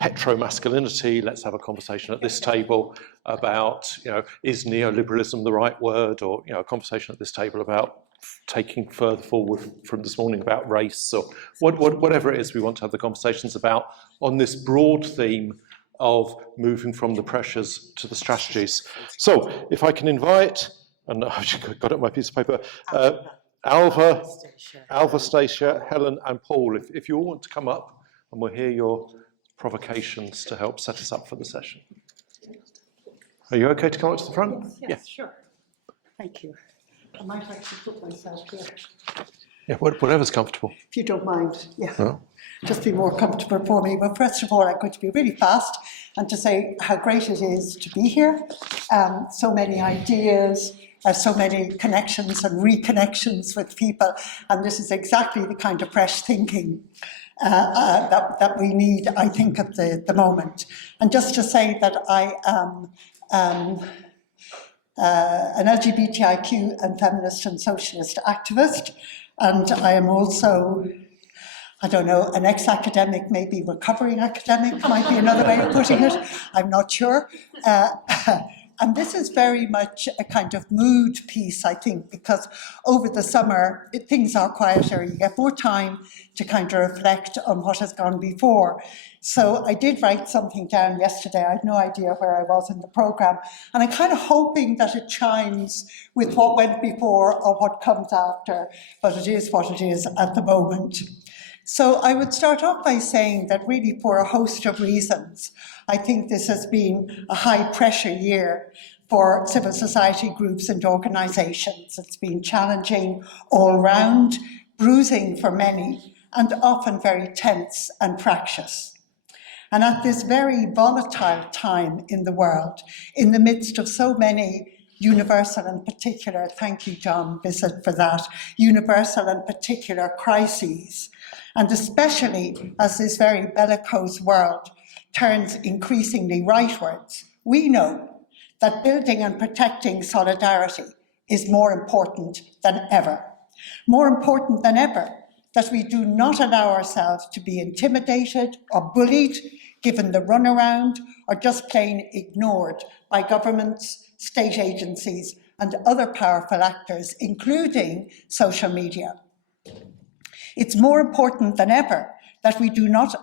petromasculinity. Let's have a conversation at this table about, is neoliberalism the right word? Or, a conversation at this table about taking further forward from this morning about race, or whatever it is we want to have the conversations about on this broad theme of moving from the pressures to the strategies. So if I can invite, and I've got it on my piece of paper, Ailbhe, Anastasia, Helen and Paul, if you all want to come up, and we'll hear your provocations to help set us up for the session. Are you okay to come up to the front? Yes, sure. Thank you. I might actually put myself here. Yeah, whatever's comfortable. If you don't mind, yeah. No? Just be more comfortable for me. Well, first of all, I'm going to be really fast and to say how great it is to be here. So many ideas, so many connections and reconnections with people, and this is exactly the kind of fresh thinking that we need, I think, at the moment. And just to say that I am an LGBTIQ and feminist and socialist activist, and I am also, I don't know, an ex-academic, maybe recovering academic might be another way of putting it, I'm not sure. And this is very much a kind of mood piece, I think, because over the summer, things are quieter. You get more time to kind of reflect on what has gone before. So I did write something down yesterday. I had no idea where I was in the programme. And I'm kind of hoping that it chimes with what went before or what comes after. But it is what it is at the moment. So I would start off by saying that really for a host of reasons, I think this has been a high pressure year for civil society groups and organisations. It's been challenging all round, bruising for many, and often very tense and fractious. And at this very volatile time in the world, in the midst of so many universal and particular, thank you John Bissett for that, universal and particular crises, and especially as this very bellicose world turns increasingly rightwards, we know that building and protecting solidarity is more important than ever. More important than ever that we do not allow ourselves to be intimidated or bullied, given the runaround, or just plain ignored by governments, state agencies, and other powerful actors, including social media. It's more important than ever that we do not,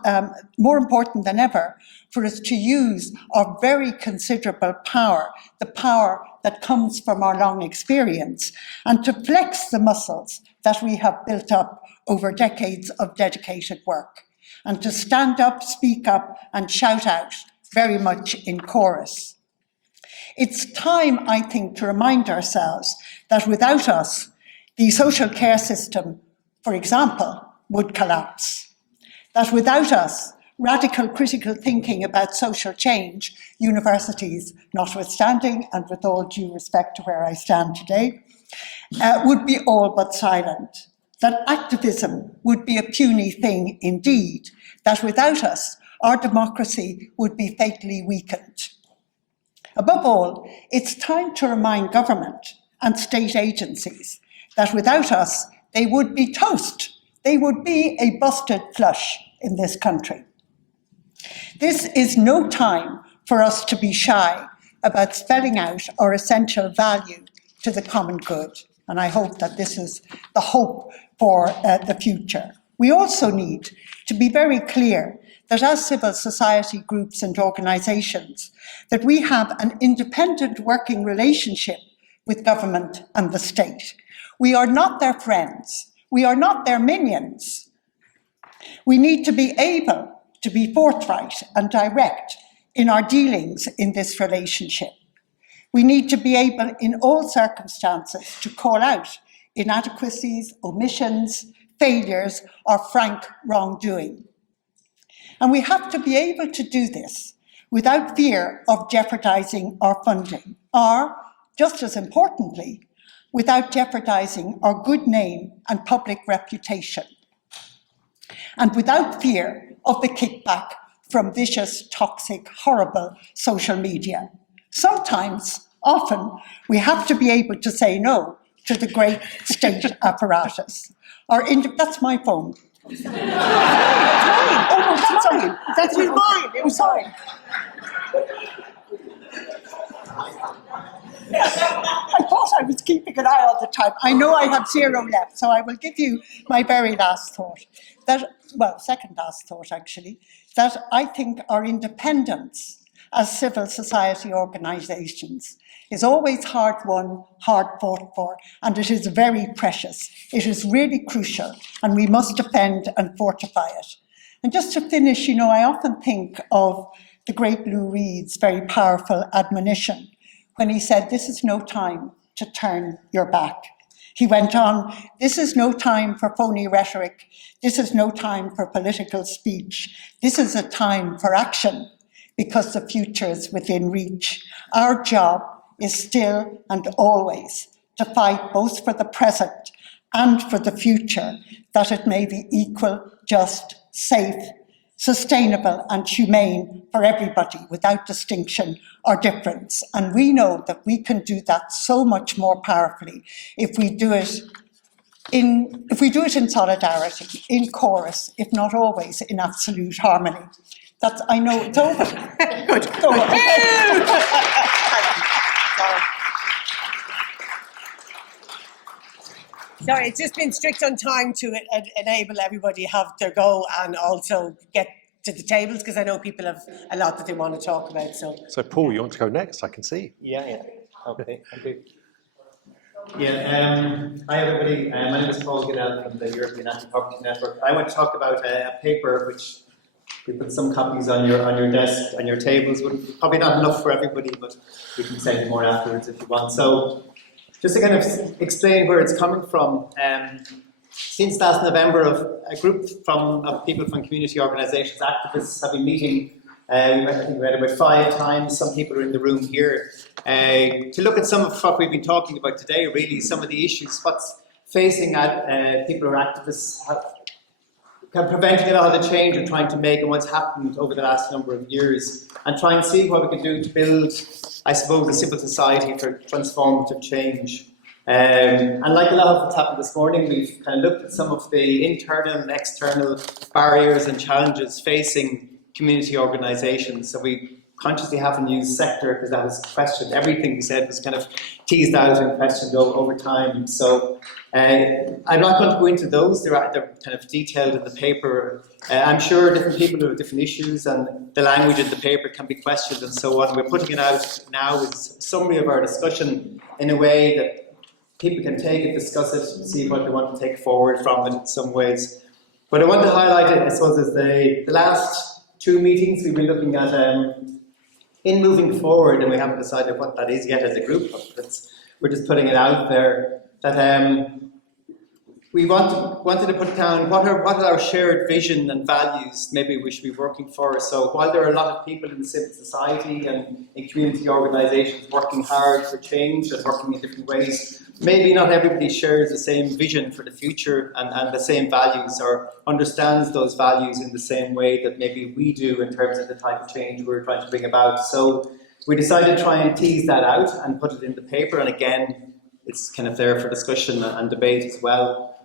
more important than ever for us to use our very considerable power, the power that comes from our long experience, and to flex the muscles that we have built up over decades of dedicated work, and to stand up, speak up, and shout out very much in chorus. It's time, I think, to remind ourselves that without us, the social care system, for example, would collapse. That without us, radical critical thinking about social change, universities notwithstanding, and with all due respect to where I stand today, would be all but silent. That activism would be a puny thing indeed. That without us, our democracy would be fatally weakened. Above all, it's time to remind government and state agencies that without us, they would be toast. They would be a busted flush in this country. This is no time for us to be shy about spelling out our essential value to the common good. And I hope that this is the hope for the future. We also need to be very clear that as civil society groups and organisations, that we have an independent working relationship with government and the state. We are not their friends. We are not their minions. We need to be able to be forthright and direct in our dealings in this relationship. We need to be able, in all circumstances, to call out inadequacies, omissions, failures, or frank wrongdoing. And we have to be able to do this without fear of jeopardising our funding, or, just as importantly, without jeopardising our good name and public reputation, and without fear of the kickback from vicious, toxic, horrible social media. Sometimes, often, we have to be able to say no to the great state apparatus. That's my phone. Oh, no, sorry. That was mine. It was mine. I thought I was keeping an eye all the time. I know I have 0 left, so I will give you my very last thought. Second last thought, actually, that I think our independence as civil society organisations is always hard won, hard fought for, and it is very precious. It is really crucial, and we must defend and fortify it. And just to finish, you know, I often think of the great Lou Reed's very powerful admonition when he said, "This is no time to turn your back." He went on, "This is no time for phony rhetoric. This is no time for political speech. This is a time for action, because the future is within reach. Our job is still and always to fight both for the present and for the future, that it may be equal, just, safe, sustainable and humane for everybody without distinction or difference." And we know that we can do that so much more powerfully if we do it in solidarity, in chorus, if not always in absolute harmony. I know it's over. Good. It's over. Sorry, it's just been strict on time to enable everybody to have their go and also get to the tables, because I know people have a lot that they want to talk about. So Paul, you want to go next? I can see. Yeah. Okay, thank you. Yeah, hi everybody. My name is Paul Ginell from the European Anti-Poverty Network. I want to talk about a paper which we put some copies on your desk, on your tables. Probably not enough for everybody, but we can send more afterwards if you want. So, just to kind of explain where it's coming from, since last November, a group of people from community organisations, activists, have been meeting. I think we had about 5 times. Some people are in the room here to look at some of what we've been talking about today. Really, some of the issues, what's facing people who are activists, preventing a lot of the change we're trying to make, and what's happened over the last number of years, and try and see what we can do to build, I suppose, a civil society for transformative change. And like a lot of what's happened this morning, we've kind of looked at some of the internal and external barriers and challenges facing community organisations. So we consciously haven't used sector, because that was questioned. Everything we said was kind of teased out and questioned over time. So I'm not going to go into those. They're kind of detailed in the paper. I'm sure different people have different issues, and the language in the paper can be questioned and so on. We're putting it out now as a summary of our discussion in a way that people can take it, discuss it, see what they want to take forward from it in some ways. But I want to highlight it, I suppose, as the last 2 meetings we've been looking at in moving forward, and we haven't decided what that is yet as a group, but we're just putting it out there, that we wanted to put down what are our shared vision and values maybe we should be working for. So while there are a lot of people in civil society and in community organisations working hard for change and working in different ways, maybe not everybody shares the same vision for the future and the same values, or understands those values in the same way that maybe we do in terms of the type of change we're trying to bring about. So we decided to try and tease that out and put it in the paper, and again, it's kind of there for discussion and debate as well.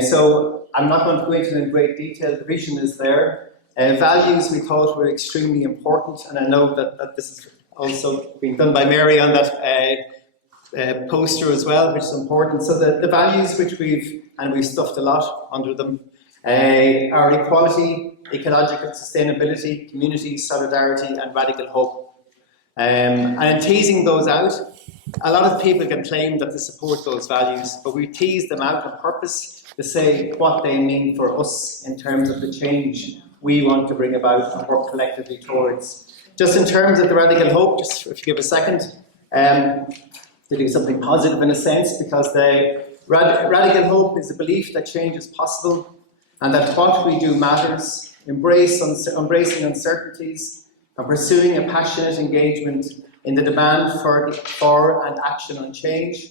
So I'm not going to go into it in great detail. The vision is there. Values we thought were extremely important, and I know that this is also being done by Mary on that poster as well, which is important. So the values which we've stuffed a lot under them are equality, ecological sustainability, community solidarity, and radical hope. And in teasing those out, a lot of people can claim that they support those values, but we tease them out on purpose to say what they mean for us in terms of the change we want to bring about and work collectively towards. Just in terms of the radical hope, just if you give a second, to do something positive in a sense, because the radical hope is a belief that change is possible and that what we do matters, embracing uncertainties and pursuing a passionate engagement in the demand for and action on change,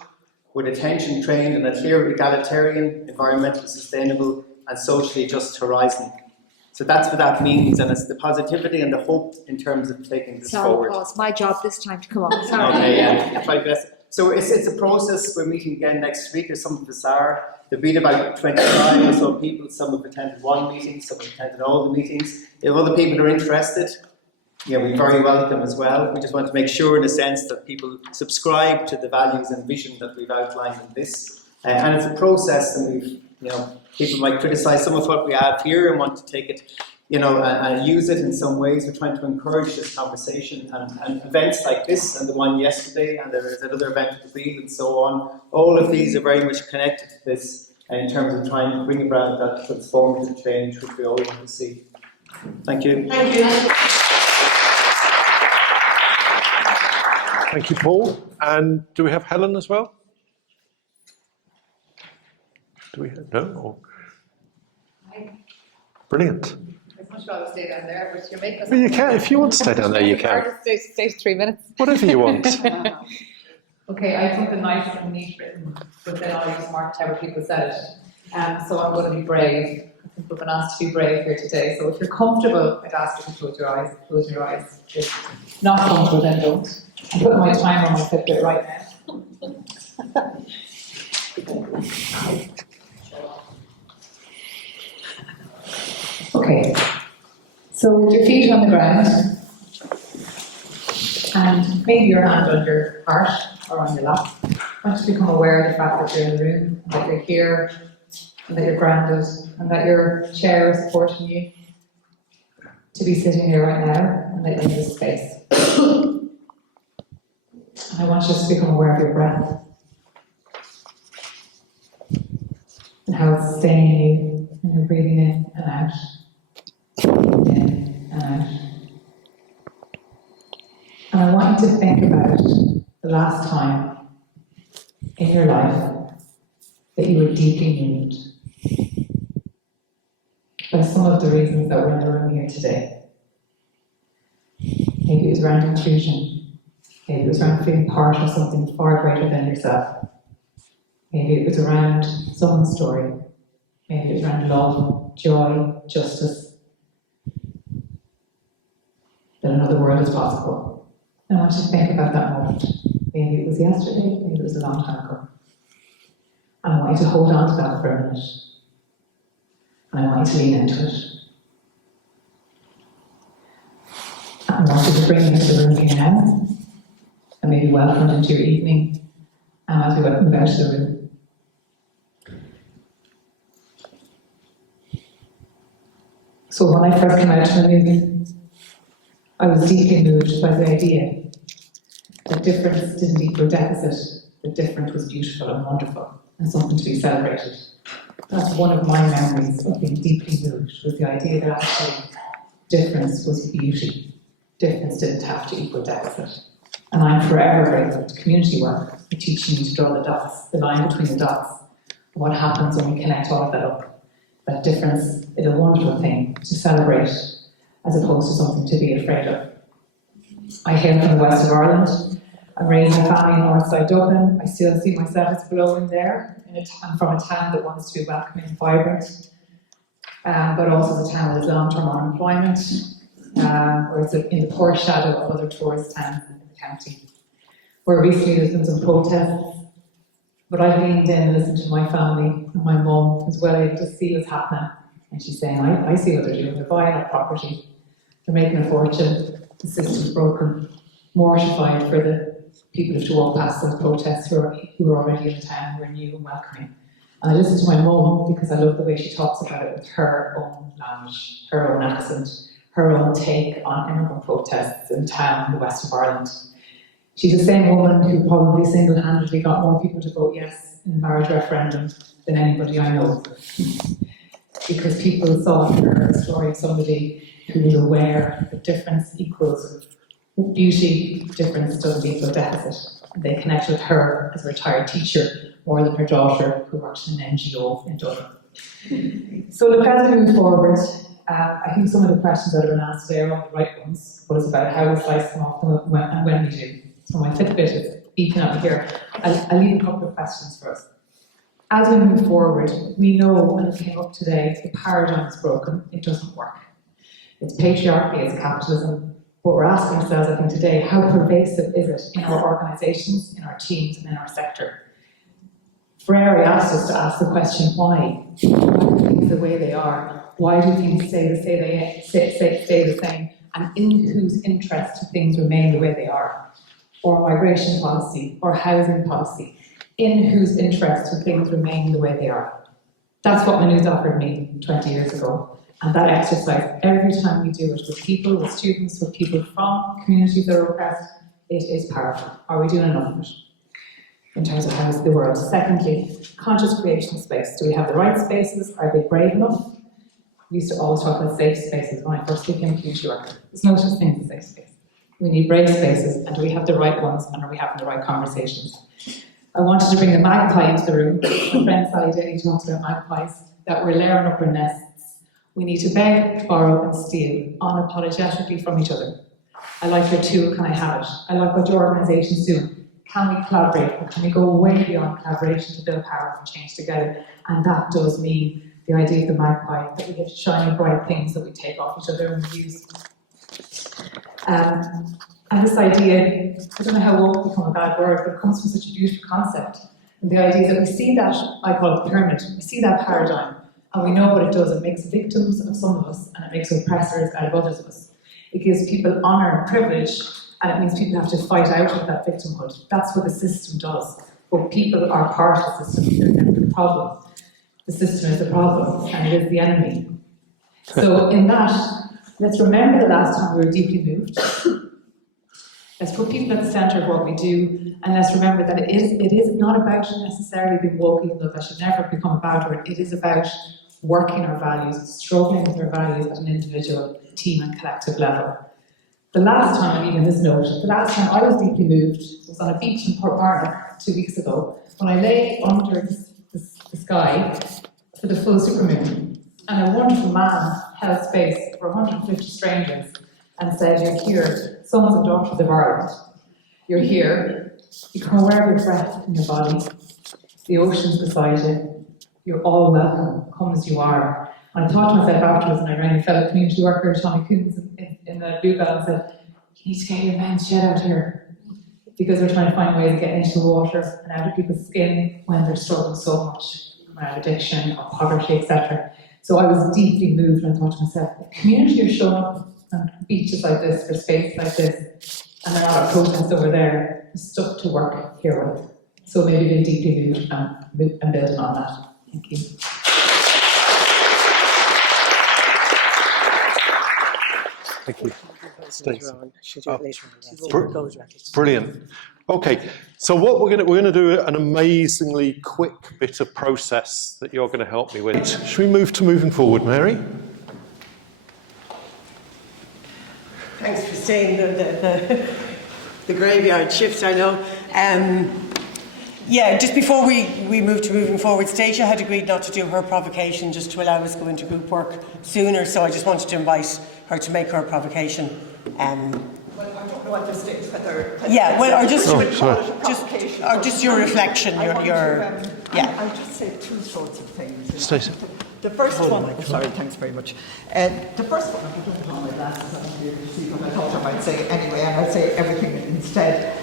with attention trained and a clear egalitarian, environmentally sustainable and socially just horizon. So that's what that means, and it's the positivity and the hope in terms of taking this forward. Paul, it's my job this time to come on. Sorry. Okay, yeah, try best. So it's a process. We're meeting again next week, as some of us are. There've been about 25 or so people. Some have attended one meeting, some have attended all the meetings. If other people are interested, we're very welcome as well. We just want to make sure, in a sense, that people subscribe to the values and vision that we've outlined in this. And it's a process, and people might criticise some of what we have here and want to take it, and use it in some ways. We're trying to encourage this conversation, and events like this and the one yesterday, and there is another event at the Field and so on. All of these are very much connected to this in terms of trying to bring about that transformative change which we all want to see. Thank you. Thank you. Thank you, Paul. And do we have Helen as well? Do we have, no? Or? Brilliant. I'd much rather stay down there, but you're making us... Well, you can, if you want to stay down there, you can. Stay 3 minutes. Whatever you want. Okay, I have something nice and neat written, but then I'll use smart, clever people said it. So I'm going to be brave. I think we've been asked to be brave here today. So if you're comfortable, I'd ask you to close your eyes. Close your eyes. If not comfortable, then don't. I'm putting my timer on my Fitbit right now. Okay, so with your feet on the ground, and maybe your hand on your heart or on your lap, I want you to become aware of the fact that you're in the room, that you're here, and that you're grounded, and that your chair is supporting you to be sitting here right now, and that you're in this space. And I want you to become aware of your breath, and how it's staying in you, and you're breathing in and out. In and out. And I want you to think about the last time in your life that you were deeply moved by some of the reasons that we're in the room here today. Maybe it was around inclusion. Maybe it was around feeling part of something far greater than yourself. Maybe it was around someone's story. Maybe it was around love, joy, justice. That another world is possible. And I want you to think about that moment. Maybe it was yesterday, maybe it was a long time ago. And I want you to hold on to that for a minute. And I want you to lean into it. And I want you to bring it into the room here now. And maybe welcome it into your evening. And as we move out of the room. So when I first came out to the movie, I was deeply moved by the idea that difference didn't equal deficit, that difference was beautiful and wonderful, and something to be celebrated. That's one of my memories of being deeply moved, was the idea that actually difference was beauty. Difference didn't have to equal deficit. And I'm forever grateful to community work for teaching me to draw the dots, the line between the dots, and what happens when we connect all of that up. That difference is a wonderful thing to celebrate, as opposed to something to be afraid of. I hail from the west of Ireland. I'm raised in a family in Northside Dublin. I still see myself as belonging there. I'm from a town that wants to be welcoming and vibrant, but also the town with long-term unemployment, or it's in the poor shadow of other tourist towns in the county, where recently there's been some protests. But I've leaned in and listened to my family, and my mum is well able to see what's happening. And she's saying, I see what they're doing. They're buying up property. They're making a fortune. The system's broken. Mortified for the people who have to walk past those protests who are already in the town, who are new and welcoming. And I listen to my mum because I love the way she talks about it with her own language, her own accent, her own take on immigrant protests in town in the west of Ireland. She's the same woman who probably single-handedly got more people to vote yes in the marriage referendum than anybody I know. Because people saw in her a story of somebody who was aware that difference equals beauty, difference doesn't equal deficit. And they connected with her as a retired teacher more than her daughter who works in an NGO in Dublin. So look, as we move forward, I think some of the questions that have been asked today are all the right ones, but it's about how we slice them off and when we do. So my fifth bit is beeping up here. I'll leave a couple of questions for us. As we move forward, we know, and it came up today, the paradigm is broken, it doesn't work. It's patriarchy, it's capitalism, but we're asking ourselves, I think today, how pervasive is it in our organisations, in our teams, and in our sector? Freire asked us to ask the question, why? Why do things the way they are? Why do things stay the same? And in whose interest do things remain the way they are? Or migration policy, or housing policy. In whose interest do things remain the way they are? That's what Maynooth offered me 20 years ago. And that exercise, every time we do it with people, with students, with people from communities that are oppressed, it is powerful. Are we doing enough of it? In terms of how is the world? Secondly, conscious creation space. Do we have the right spaces? Are they brave enough? We used to always talk about safe spaces when I first became a community worker. There's no such thing as a safe space. We need brave spaces, and do we have the right ones, and are we having the right conversations? I wanted to bring the magpie into the room. My friend Sally Daly talks about magpies, that we're layering up our nests. We need to beg, borrow, and steal unapologetically from each other. I like your tool, can I have it? I like what your organisation's doing. Can we collaborate, or can we go way beyond collaboration to build power and change together? And that does mean the idea of the magpie, that we have shiny, bright things that we take off each other and use. And this idea, I don't know how it won't become a bad word, but it comes from such a beautiful concept. And the idea is that we see that, I call it the pyramid, we see that paradigm, and we know what it does. It makes victims of some of us, and it makes oppressors out of others of us. It gives people honour and privilege, and it means people have to fight out of that victimhood. That's what the system does. But people are part of the system, they're never the problem. The system is the problem, and it is the enemy. So in that, let's remember the last time we were deeply moved. Let's put people at the centre of what we do, and let's remember that it is not about necessarily being woke, even though that should never become a bad word. It is about working our values, struggling with our values at an individual, team and collective level. The last time, I'm leaving this note, the last time I was deeply moved was on a beach in Portbarnock 2 weeks ago, when I lay under the sky for the full supermoon, and a wonderful man held space for 150 strangers and said, "You're here, sons and daughters of Ireland. You're here. You can wear your breath in your body. The ocean's beside you. You're all welcome. Come as you are." And I thought to myself afterwards, and I rang a fellow community worker, Tommy Coons, in the Bluebell, and said, "You need to get your men's shed out here." Because they're trying to find ways to get into the water and out of people's skin when they're struggling so much around addiction or poverty, etc. So I was deeply moved, and I thought to myself, if community are showing up on beaches like this, for space like this, and they're not at protests over there, there's stuff to work here with. So maybe being deeply moved and building on that. Thank you. Thank you. Brilliant. Okay, so what we're going to do an amazingly quick bit of process that you're going to help me with. Should we move to moving forward, Mary? Thanks for saying the graveyard shift, I know. Yeah, just before we move to moving forward, Stacia had agreed not to do her provocation just to allow us to go into group work sooner, so I just wanted to invite her to make her provocation. Well, I don't know at this stage whether... Yeah, well, or just your reflection, yeah. I'll just say two sorts of things. Stacia. The first one, sorry, thanks very much. The first one, I don't put on my glasses, I won't be able to see what I thought I might say anyway, and I'll say everything instead.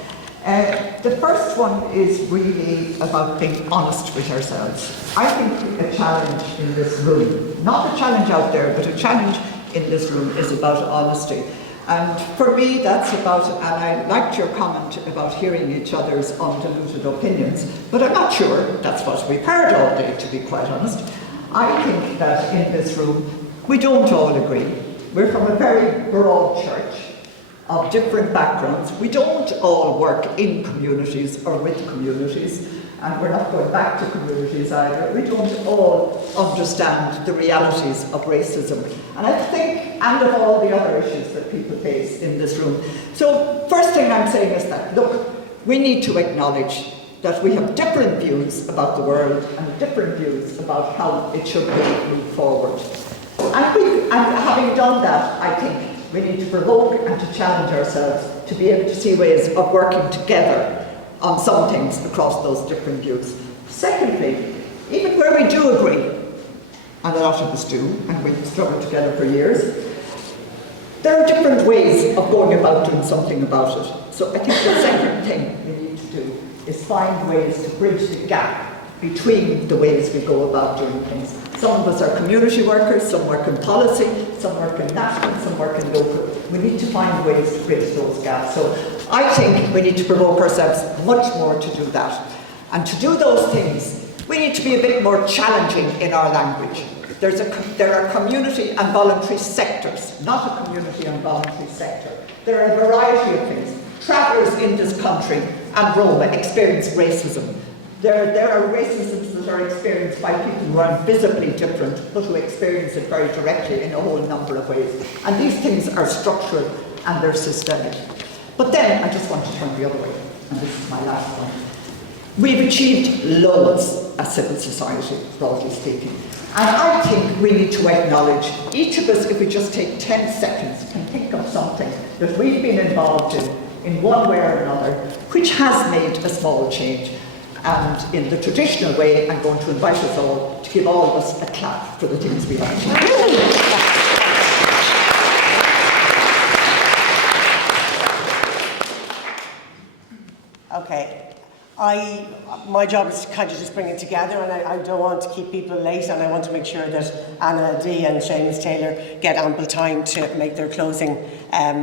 The first one is really about being honest with ourselves. I think a challenge in this room, not a challenge out there, but a challenge in this room is about honesty. And for me, that's about, and I liked your comment about hearing each other's undiluted opinions, but I'm not sure that's what we've heard all day, to be quite honest. I think that in this room, we don't all agree. We're from a very broad church of different backgrounds. We don't all work in communities or with communities, and we're not going back to communities either. We don't all understand the realities of racism, and I think, and of all the other issues that people face in this room. So, first thing I'm saying is that, look, we need to acknowledge that we have different views about the world and different views about how it should be moved forward. And having done that, I think we need to provoke and to challenge ourselves to be able to see ways of working together on some things across those different views. Secondly, even where we do agree, and a lot of us do, and we've struggled together for years, there are different ways of going about doing something about it. So I think the second thing we need to do is find ways to bridge the gap between the ways we go about doing things. Some of us are community workers, some work in policy, some work in national, some work in local. We need to find ways to bridge those gaps. So I think we need to provoke ourselves much more to do that. And to do those things, we need to be a bit more challenging in our language. There are community and voluntary sectors, not a community and voluntary sector. There are a variety of things. Travellers in this country and Roma experience racism. There are racisms that are experienced by people who are visibly different, but who experience it very directly in a whole number of ways. And these things are structural and they're systemic. But then, I just want to turn the other way, and this is my last point. We've achieved loads as civil society, broadly speaking. And I think we need to acknowledge, each of us, if we just take 10 seconds, can think of something that we've been involved in one way or another, which has made a small change. And in the traditional way, I'm going to invite us all to give all of us a clap for the things we have achieved. Okay. My job is to kind of just bring it together, and I don't want to keep people late, and I want to make sure that Anna, Dee and Seamus Taylor get ample time to make their closing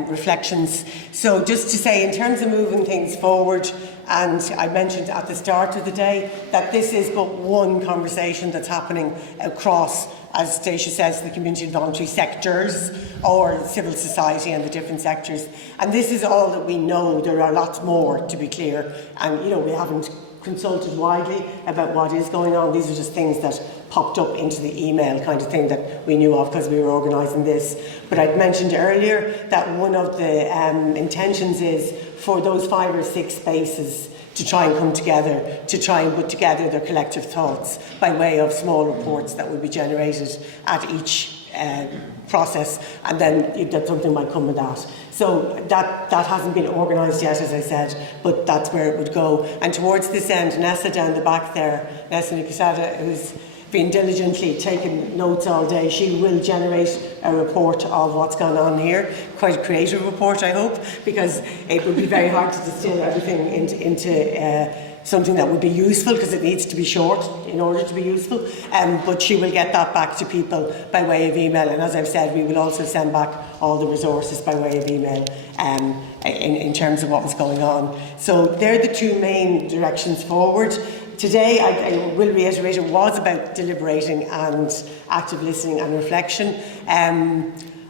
reflections. So just to say, in terms of moving things forward, and I mentioned at the start of the day that this is but one conversation that's happening across, as Stacia says, the community and voluntary sectors, or civil society and the different sectors. And this is all that we know. There are lots more, to be clear. And, we haven't consulted widely about what is going on. These are just things that popped up into the email kind of thing that we knew of because we were organising this. But I'd mentioned earlier that one of the intentions is for those 5 or 6 spaces to try and come together, to try and put together their collective thoughts by way of small reports that will be generated at each process, and then that something might come with that. So that hasn't been organised yet, as I said, but that's where it would go. And towards this end, Nessa down the back there, Nessa Nikasada, who's been diligently taking notes all day, she will generate a report of what's gone on here. Quite a creative report, I hope, because it would be very hard to distill everything into something that would be useful, because it needs to be short in order to be useful. But she will get that back to people by way of email. And as I've said, we will also send back all the resources by way of email in terms of what was going on. So they're the 2 main directions forward. Today, I will reiterate, it was about deliberating and active listening and reflection.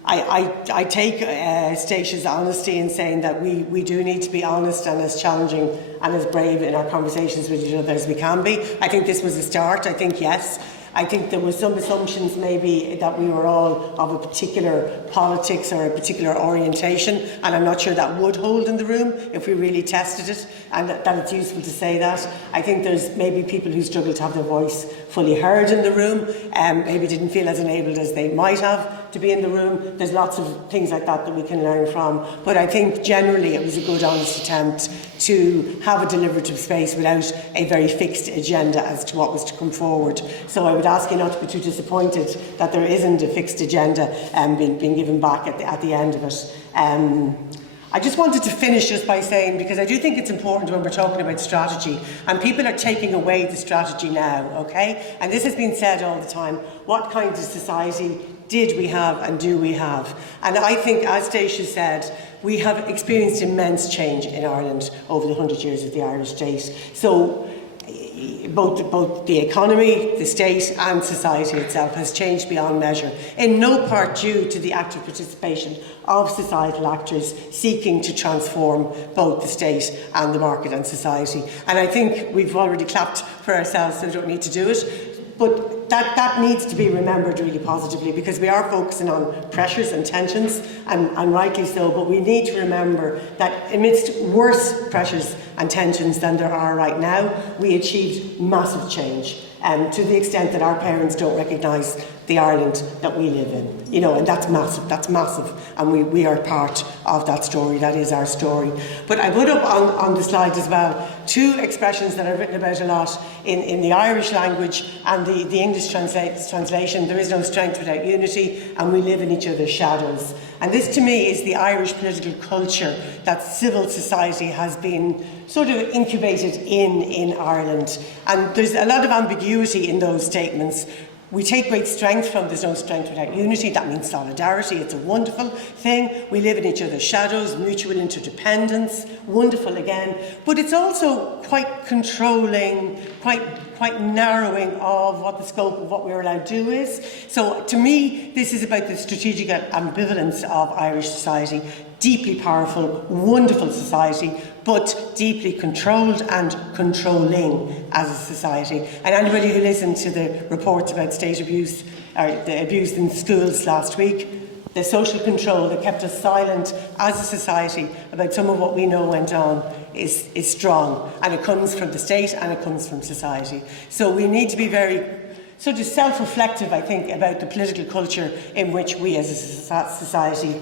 I take Stacey's honesty in saying that we do need to be honest and as challenging and as brave in our conversations with each other as we can be. I think this was a start. I think, yes. I think there were some assumptions maybe that we were all of a particular politics or a particular orientation, and I'm not sure that would hold in the room if we really tested it, and that it's useful to say that. I think there's maybe people who struggle to have their voice fully heard in the room, maybe didn't feel as enabled as they might have to be in the room. There's lots of things like that we can learn from, but I think generally it was a good honest attempt to have a deliberative space without a very fixed agenda as to what was to come forward. So I would ask you not to be too disappointed that there isn't a fixed agenda being given back at the end of it. I just wanted to finish just by saying, because I do think it's important when we're talking about strategy, and people are taking away the strategy now, okay? And this has been said all the time. What kind of society did we have and do we have? And I think, as Stacia said, we have experienced immense change in Ireland over the 100 years of the Irish state. So both the economy, the state and society itself has changed beyond measure, in no part due to the active participation of societal actors seeking to transform both the state and the market and society. And I think we've already clapped for ourselves, so we don't need to do it. But that needs to be remembered really positively, because we are focusing on pressures and tensions, and rightly so, but we need to remember that amidst worse pressures and tensions than there are right now, we achieved massive change, to the extent that our parents don't recognise the Ireland that we live in. You know, and that's massive, and we are part of that story. That is our story. But I put up on the slide as well two expressions that I've written about a lot in the Irish language and the English translation. There is no strength without unity, and we live in each other's shadows. And this, to me, is the Irish political culture that civil society has been sort of incubated in Ireland. And there's a lot of ambiguity in those statements. We take great strength from there's no strength without unity. That means solidarity. It's a wonderful thing. We live in each other's shadows, mutual interdependence, wonderful again. But it's also quite controlling, quite narrowing of what the scope of what we're allowed to do is. So to me, this is about the strategic ambivalence of Irish society. Deeply powerful, wonderful society, but deeply controlled and controlling as a society. And anybody who listened to the reports about state abuse, or the abuse in schools last week, the social control that kept us silent as a society about some of what we know went on is strong. And it comes from the state and it comes from society. So we need to be very sort of self-reflective, I think, about the political culture in which we as a society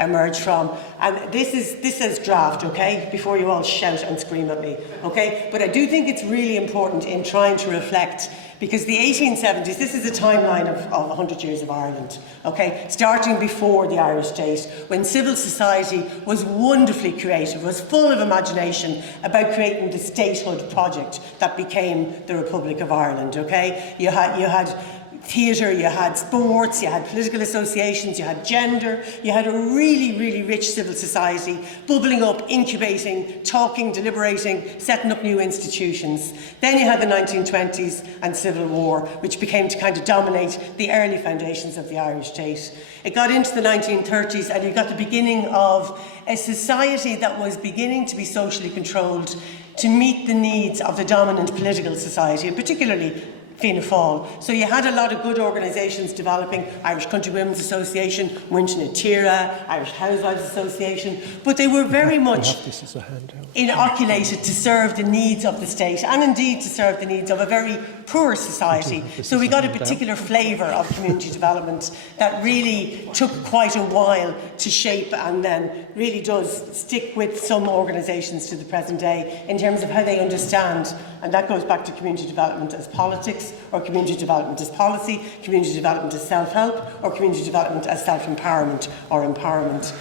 emerge from. And this says draft, okay, before you all shout and scream at me, okay? But I do think it's really important in trying to reflect, because the 1870s, this is a timeline of 100 years of Ireland, okay? Starting before the Irish state, when civil society was wonderfully creative, was full of imagination about creating the statehood project that became the Republic of Ireland, okay? You had theatre, you had sports, you had political associations, you had gender, you had a really, really rich civil society bubbling up, incubating, talking, deliberating, setting up new institutions. Then you had the 1920s and Civil War, which became to kind of dominate the early foundations of the Irish state. It got into the 1930s and you got the beginning of a society that was beginning to be socially controlled to meet the needs of the dominant political society, particularly Fianna Fáil. So you had a lot of good organisations developing, Irish Country Women's Association, Muinchna Tíre, Irish Housewives Association, but they were very much inoculated to serve the needs of the state and indeed to serve the needs of a very poor society. So we got a particular flavour of community development that really took quite a while to shape and then really does stick with some organisations to the present day in terms of how they understand, and that goes back to community development as politics, or community development as policy, community development as self-help, or community development as self-empowerment or empowerment.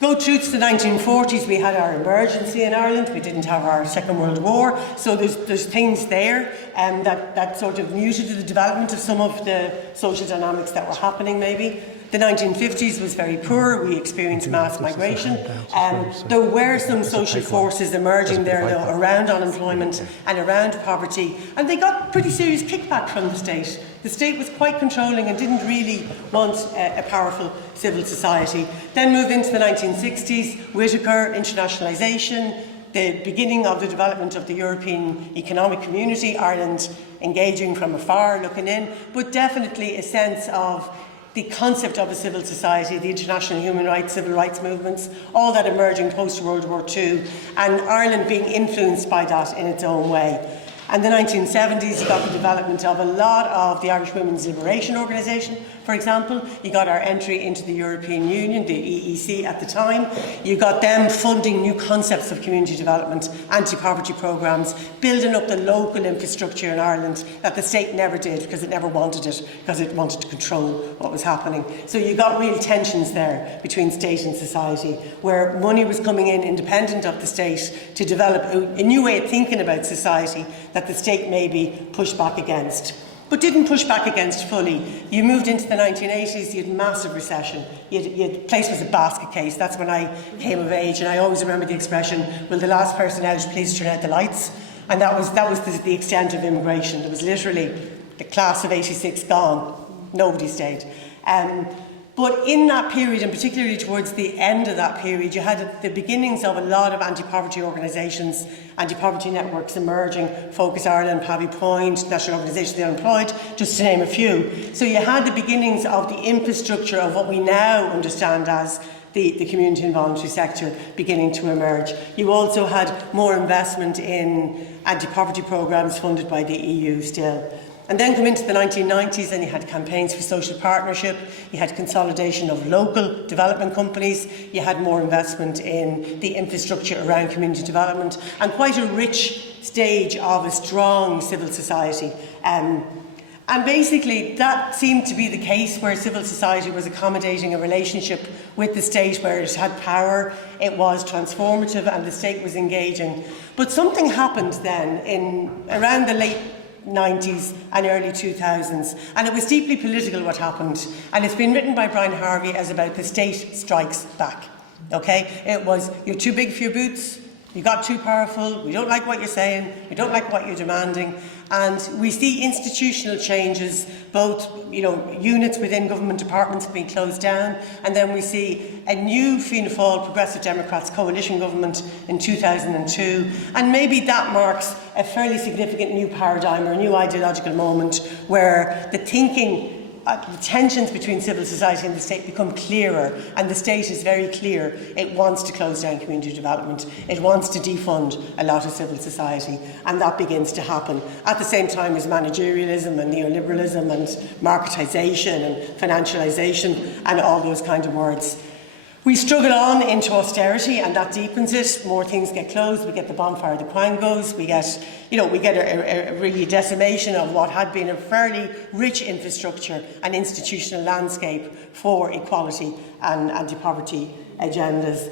Go through to the 1940s, we had our emergency in Ireland, we didn't have our Second World War, so there's things there that sort of muted the development of some of the social dynamics that were happening maybe. The 1950s was very poor, we experienced mass migration. There were some social forces emerging there though around unemployment and around poverty, and they got pretty serious kickback from the state. The state was quite controlling and didn't really want a powerful civil society. Then move into the 1960s, Whitaker, internationalisation, the beginning of the development of the European Economic Community, Ireland engaging from afar, looking in, but definitely a sense of the concept of a civil society, the international human rights, civil rights movements, all that emerging post-World War II, and Ireland being influenced by that in its own way. And the 1970s, you got the development of a lot of the Irish Women's Liberation Organisation, for example. You got our entry into the European Union, the EEC at the time. You got them funding new concepts of community development, anti-poverty programmes, building up the local infrastructure in Ireland that the state never did because it never wanted it, because it wanted to control what was happening. So you got real tensions there between state and society, where money was coming in independent of the state to develop a new way of thinking about society that the state maybe pushed back against. but didn't push back against fully. You moved into the 1980s, you had massive recession. The place was a basket case. That's when I came of age, and I always remember the expression, will the last person out please turn out the lights? And that was the extent of immigration. There was literally the class of 86 gone. Nobody stayed. But in that period, and particularly towards the end of that period, you had the beginnings of a lot of anti-poverty organisations, anti-poverty networks emerging, Focus Ireland, Pavy Point, National Organisation of the Unemployed, just to name a few. So you had the beginnings of the infrastructure of what we now understand as the community and voluntary sector beginning to emerge. You also had more investment in anti-poverty programmes funded by the EU still. And then come into the 1990s and you had campaigns for social partnership, you had consolidation of local development companies, you had more investment in the infrastructure around community development, and quite a rich stage of a strong civil society. And basically that seemed to be the case where civil society was accommodating a relationship with the state where it had power, it was transformative and the state was engaging. But something happened then in around the late 90s and early 2000s, and it was deeply political what happened, and it's been written by Brian Harvey as about the state strikes back. Okay, it was, you're too big for your boots, you got too powerful, we don't like what you're saying, we don't like what you're demanding. And we see institutional changes, both units within government departments being closed down, and then we see a new Fianna Fáil Progressive Democrats coalition government in 2002, and maybe that marks a fairly significant new paradigm or a new ideological moment where the thinking, the tensions between civil society and the state become clearer, and the state is very clear it wants to close down community development, it wants to defund a lot of civil society, and that begins to happen at the same time as managerialism and neoliberalism and marketisation and financialisation and all those kind of words. We struggle on into austerity, and that deepens it. More things get closed. We get the bonfire of the Quangos. We get a really decimation of what had been a fairly rich infrastructure and institutional landscape for equality and anti-poverty agendas.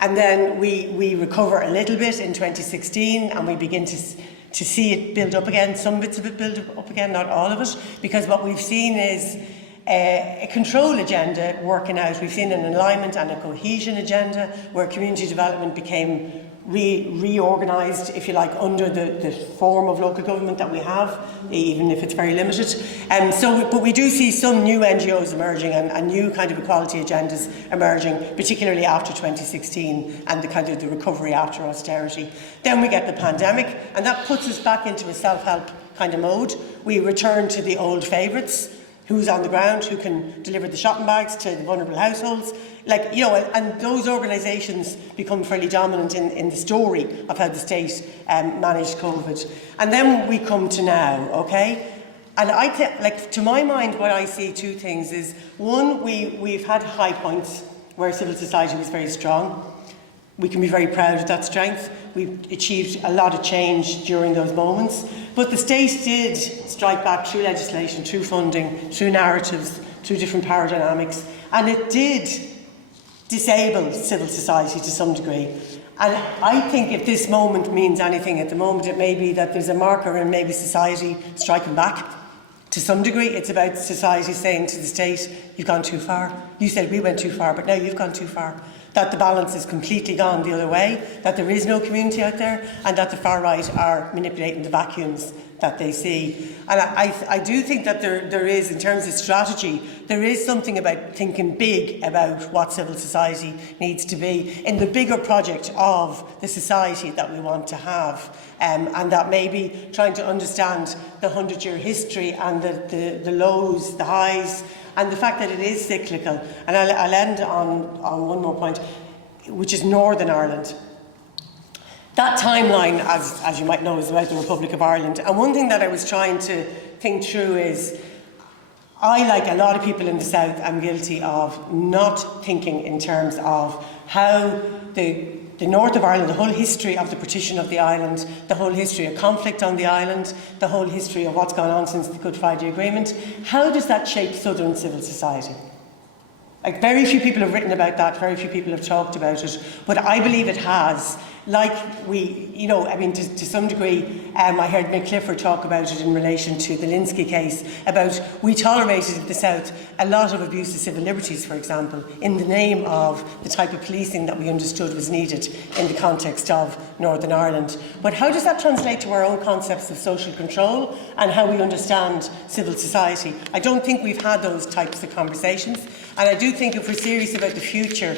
And then we recover a little bit in 2016, and we begin to see it build up again. Some bits of it build up again, not all of it, because what we've seen is a control agenda working out. We've seen an alignment and a cohesion agenda where community development became reorganised, if you like, under the form of local government that we have, even if it's very limited. But we do see some new NGOs emerging and new kind of equality agendas emerging, particularly after 2016 and the kind of the recovery after austerity. Then we get the pandemic, and that puts us back into a self-help kind of mode. We return to the old favourites. Who's on the ground, who can deliver the shopping bags to the vulnerable households. And those organisations become fairly dominant in the story of how the state managed COVID. And then we come to now, okay? And I think, to my mind, what I see two things is, one, we've had high points where civil society was very strong. We can be very proud of that strength. We've achieved a lot of change during those moments. But the state did strike back through legislation, through funding, through narratives, through different power dynamics. And it did disable civil society to some degree. And I think if this moment means anything at the moment, it may be that there's a marker in maybe society striking back. To some degree, it's about society saying to the state, you've gone too far. You said we went too far, but now you've gone too far. That the balance is completely gone the other way, that there is no community out there, and that the far right are manipulating the vacuums that they see. And I do think that there is, in terms of strategy, there is something about thinking big about what civil society needs to be in the bigger project of the society that we want to have. And that maybe trying to understand the 100-year history and the lows, the highs, and the fact that it is cyclical. And I'll end on one more point, which is Northern Ireland. That timeline, as you might know, is about the Republic of Ireland. And one thing that I was trying to think through is, I, like a lot of people in the South, am guilty of not thinking in terms of how the north of Ireland, the whole history of the partition of the island, the whole history of conflict on the island, the whole history of what's gone on since the Good Friday Agreement, how does that shape southern civil society? Like, very few people have written about that, very few people have talked about it, but I believe it has. Like to some degree, I heard Mick Clifford talk about it in relation to the Linsky case, about we tolerated in the South a lot of abuse of civil liberties, for example, in the name of the type of policing that we understood was needed in the context of Northern Ireland. But how does that translate to our own concepts of social control and how we understand civil society? I don't think we've had those types of conversations, and I do think if we're serious about the future,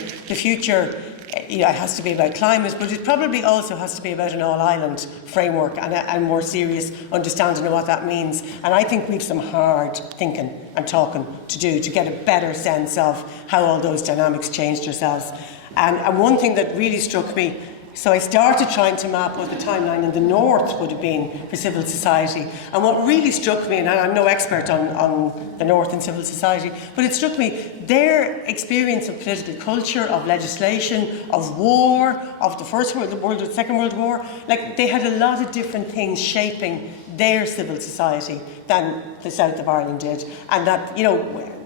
it has to be about climate, but it probably also has to be about an all-island framework and a more serious understanding of what that means. And I think we've some hard thinking and talking to do to get a better sense of how all those dynamics changed ourselves. And one thing that really struck me, so I started trying to map what the timeline in the north would have been for civil society. And what really struck me, and I'm no expert on the north and civil society, but it struck me, their experience of political culture, of legislation, of war, of the Second World War, like they had a lot of different things shaping their civil society than the south of Ireland did. And that,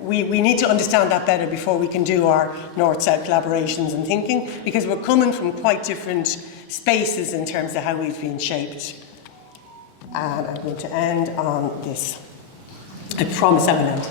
we need to understand that better before we can do our north-south collaborations and thinking, because we're coming from quite different spaces in terms of how we've been shaped. And I'm going to end on this. I promise I will end.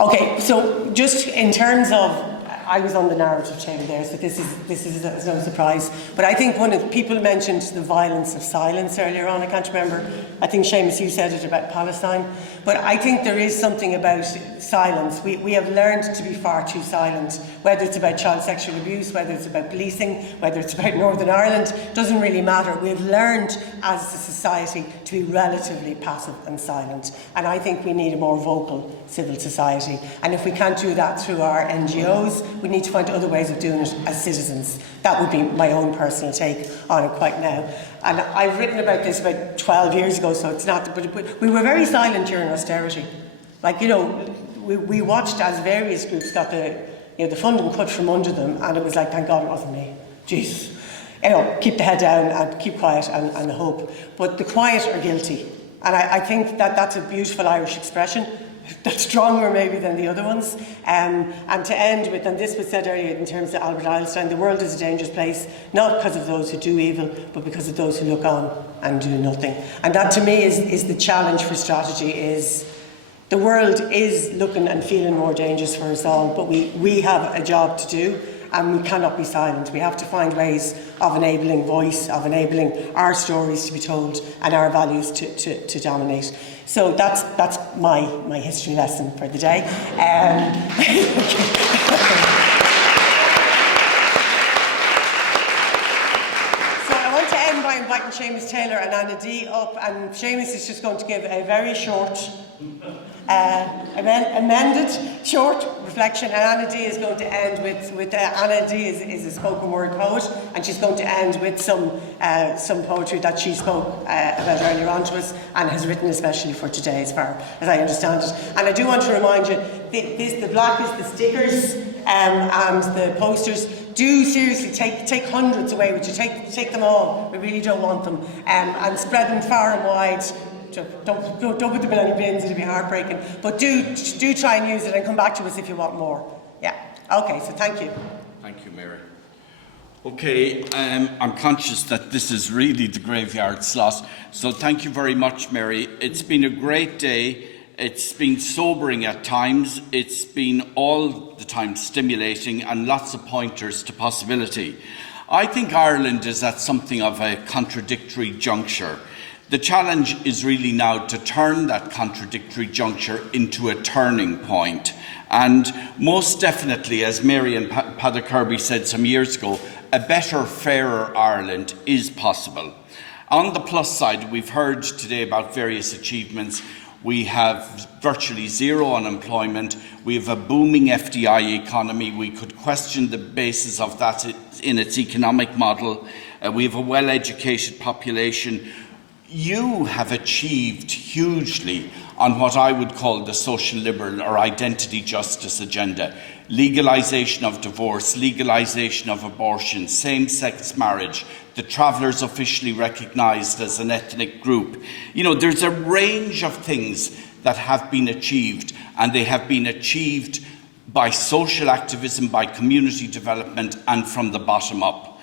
Okay, so just in terms of, I was on the narrative table there, so this is no surprise. But I think one of the people mentioned the violence of silence earlier on. I can't remember. I think Seamus, you said it about Palestine. But I think there is something about silence. We have learned to be far too silent, whether it's about child sexual abuse, whether it's about policing, whether it's about Northern Ireland, doesn't really matter. We've learned as a society to be relatively passive and silent. And I think we need a more vocal civil society. And if we can't do that through our NGOs, we need to find other ways of doing it as citizens. That would be my own personal take on it quite now. And I've written about this about 12 years ago, so it's not, but we were very silent during austerity. Like, we watched as various groups got the funding cut from under them, and it was like, thank God it wasn't me. Jesus. Keep the head down and keep quiet and hope. But the quiet are guilty. And I think that's a beautiful Irish expression. That's stronger maybe than the other ones. And to end with, and this was said earlier in terms of Albert Einstein, the world is a dangerous place, not because of those who do evil, but because of those who look on and do nothing. And that to me is the challenge for strategy, is the world is looking and feeling more dangerous for us all, but we have a job to do, and we cannot be silent. We have to find ways of enabling voice, of enabling our stories to be told and our values to dominate. So that's my history lesson for the day. So I want to end by inviting Seamus Taylor and Anna Dee up, and Seamus is just going to give a very short amended short reflection, and Anna Dee is going to end with Anna Dee is a spoken word poet, and she's going to end with some poetry that she spoke about earlier on to us and has written especially for today, as far as I understand it. And I do want to remind you, the black is the stickers and the posters. Do seriously take hundreds away with you. Take them all. We really don't want them, and spread them far and wide. Don't put them in any bins, it'll be heartbreaking. But do try and use it and come back to us if you want more. Yeah. Okay, so thank you. Thank you, Mary. Okay, I'm conscious that this is really the graveyard slot. So thank you very much, Mary. It's been a great day. It's been sobering at times. It's been all the time stimulating and lots of pointers to possibility. I think Ireland is at something of a contradictory juncture. The challenge is really now to turn that contradictory juncture into a turning point. And most definitely, as Mary and Paddy Kirby said some years ago, a better, fairer Ireland is possible. On the plus side, we've heard today about various achievements. We have virtually zero unemployment. We have a booming FDI economy. We could question the basis of that in its economic model. We have a well-educated population. You have achieved hugely on what I would call the social liberal or identity justice agenda. Legalisation of divorce, legalisation of abortion, same-sex marriage, the travellers officially recognised as an ethnic group. There's a range of things that have been achieved, and they have been achieved by social activism, by community development, and from the bottom up.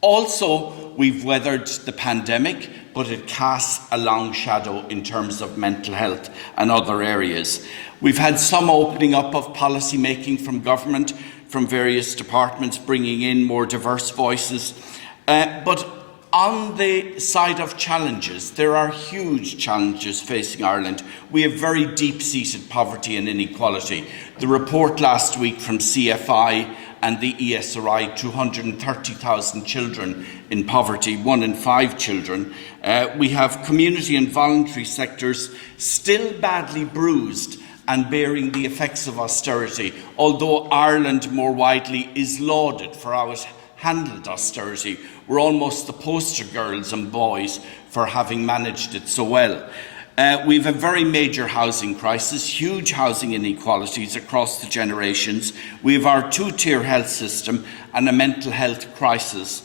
Also, we've weathered the pandemic, but it casts a long shadow in terms of mental health and other areas. We've had some opening up of policy making from government, from various departments, bringing in more diverse voices. But on the side of challenges, there are huge challenges facing Ireland. We have very deep-seated poverty and inequality. The report last week from CFI and the ESRI, 230,000 children in poverty, 1 in 5 children. We have community and voluntary sectors still badly bruised and bearing the effects of austerity, although Ireland more widely is lauded for how it handled austerity. We're almost the poster girls and boys for having managed it so well. We have a very major housing crisis, huge housing inequalities across the generations. We have our two-tier health system and a mental health crisis,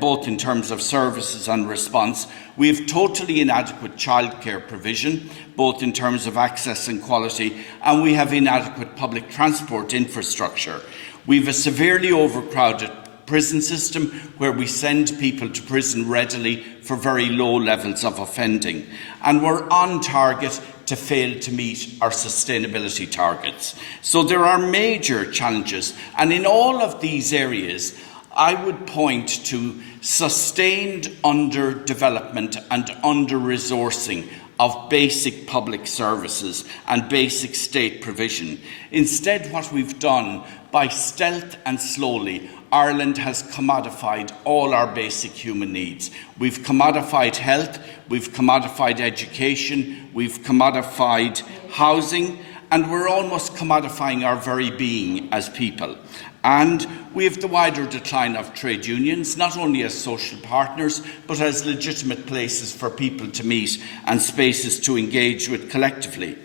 both in terms of services and response. We have totally inadequate childcare provision, both in terms of access and quality, and we have inadequate public transport infrastructure. We have a severely overcrowded prison system where we send people to prison readily for very low levels of offending. And we're on target to fail to meet our sustainability targets. So there are major challenges. And in all of these areas, I would point to sustained underdevelopment and under-resourcing of basic public services and basic state provision. Instead, what we've done, by stealth and slowly, Ireland has commodified all our basic human needs. We've commodified health, we've commodified education, we've commodified housing, and we're almost commodifying our very being as people. And we have the wider decline of trade unions, not only as social partners, but as legitimate places for people to meet and spaces to engage with collectively.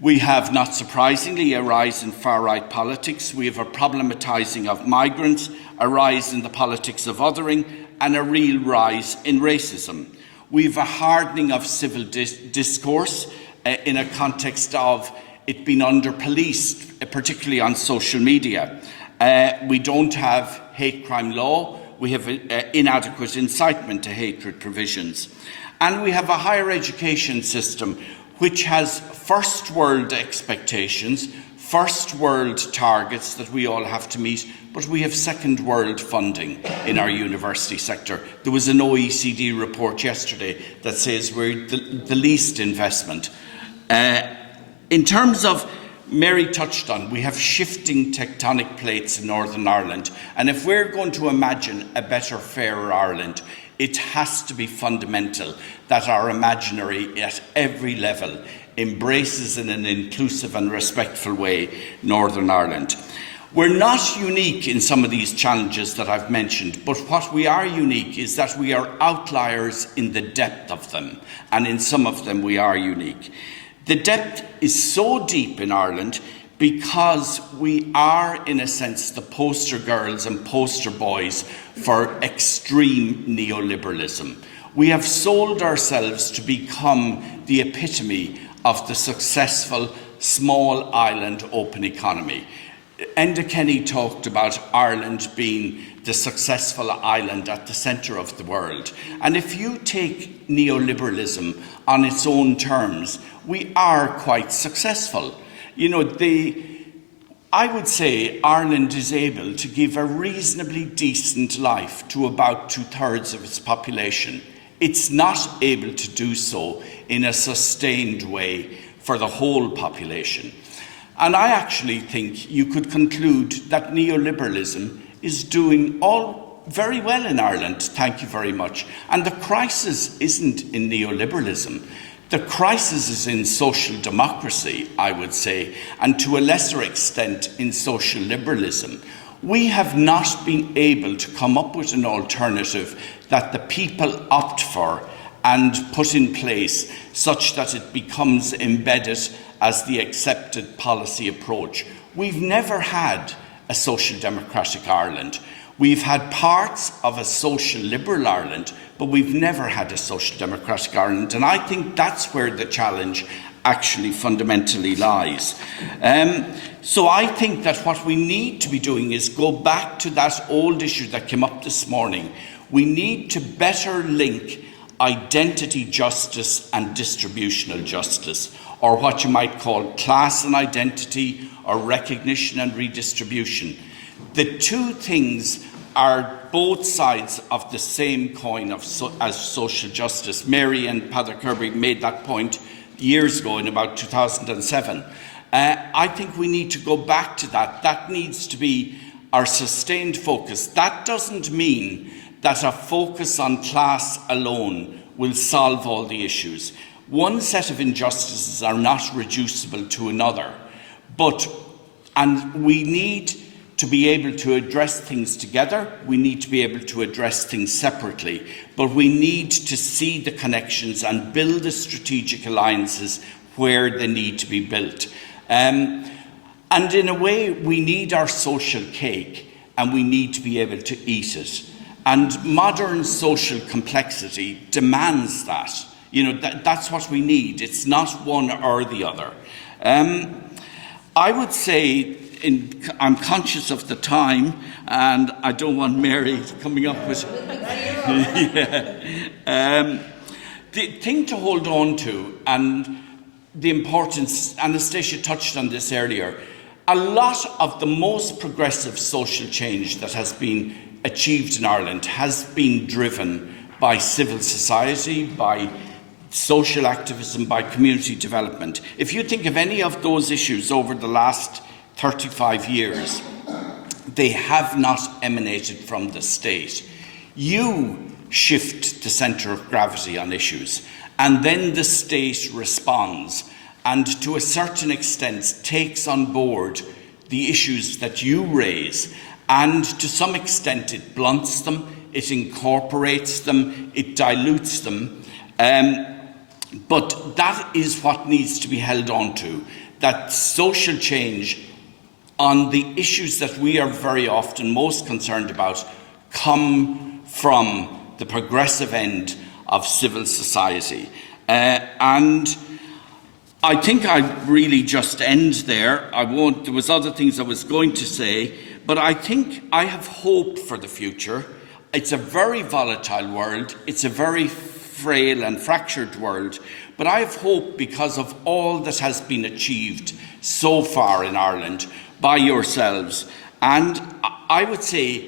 We have, not surprisingly, a rise in far-right politics. We have a problematising of migrants, a rise in the politics of othering, and a real rise in racism. We have a hardening of civil discourse in a context of it being under-policed, particularly on social media. We don't have hate crime law. We have inadequate incitement to hatred provisions. And we have a higher education system which has first world expectations, first world targets that we all have to meet, but we have second world funding in our university sector. There was an OECD report yesterday that says we're the least investment. In terms of, Mary touched on, we have shifting tectonic plates in Northern Ireland, and if we're going to imagine a better, fairer Ireland, it has to be fundamental that our imaginary at every level embraces in an inclusive and respectful way Northern Ireland. We're not unique in some of these challenges that I've mentioned, but what we are unique is that we are outliers in the depth of them, and in some of them we are unique. The depth is so deep in Ireland because we are, in a sense, the poster girls and poster boys for extreme neoliberalism. We have sold ourselves to become the epitome of the successful small island open economy. Enda Kenny talked about Ireland being the successful island at the centre of the world. And if you take neoliberalism on its own terms, we are quite successful. You know, I would say Ireland is able to give a reasonably decent life to about 2/3 of its population. It's not able to do so in a sustained way for the whole population. And I actually think you could conclude that neoliberalism is doing all very well in Ireland, thank you very much. And the crisis isn't in neoliberalism. The crisis is in social democracy, I would say, and to a lesser extent in social liberalism. We have not been able to come up with an alternative that the people opt for and put in place such that it becomes embedded as the accepted policy approach. We've never had a social democratic Ireland. We've had parts of a social liberal Ireland, but we've never had a social democratic Ireland. And I think that's where the challenge actually fundamentally lies. So I think that what we need to be doing is go back to that old issue that came up this morning. We need to better link identity justice and distributional justice, or what you might call class and identity, or recognition and redistribution. The two things are both sides of the same coin as social justice. Mary and Padder Kirby made that point years ago in about 2007. I think we need to go back to that. That needs to be our sustained focus. That doesn't mean that a focus on class alone will solve all the issues. One set of injustices are not reducible to another, and we need to be able to address things together. We need to be able to address things separately, but we need to see the connections and build the strategic alliances where they need to be built. And in a way, we need our social cake, and we need to be able to eat it. And modern social complexity demands that. That's what we need. It's not one or the other. I would say, I'm conscious of the time, and I don't want Mary coming up with... The thing to hold on to, and the importance, Anastasia touched on this earlier, a lot of the most progressive social change that has been achieved in Ireland has been driven by civil society, by social activism, by community development. If you think of any of those issues over the last 35 years, they have not emanated from the state. You shift the centre of gravity on issues, and then the state responds and to a certain extent takes on board the issues that you raise, and to some extent it blunts them, it incorporates them, it dilutes them. But that is what needs to be held on to, that social change on the issues that we are very often most concerned about come from the progressive end of civil society. And I think I really just end there. There was other things I was going to say, but I think I have hope for the future. It's a very volatile world. It's a very frail and fractured world, but I have hope because of all that has been achieved so far in Ireland by yourselves. And I would say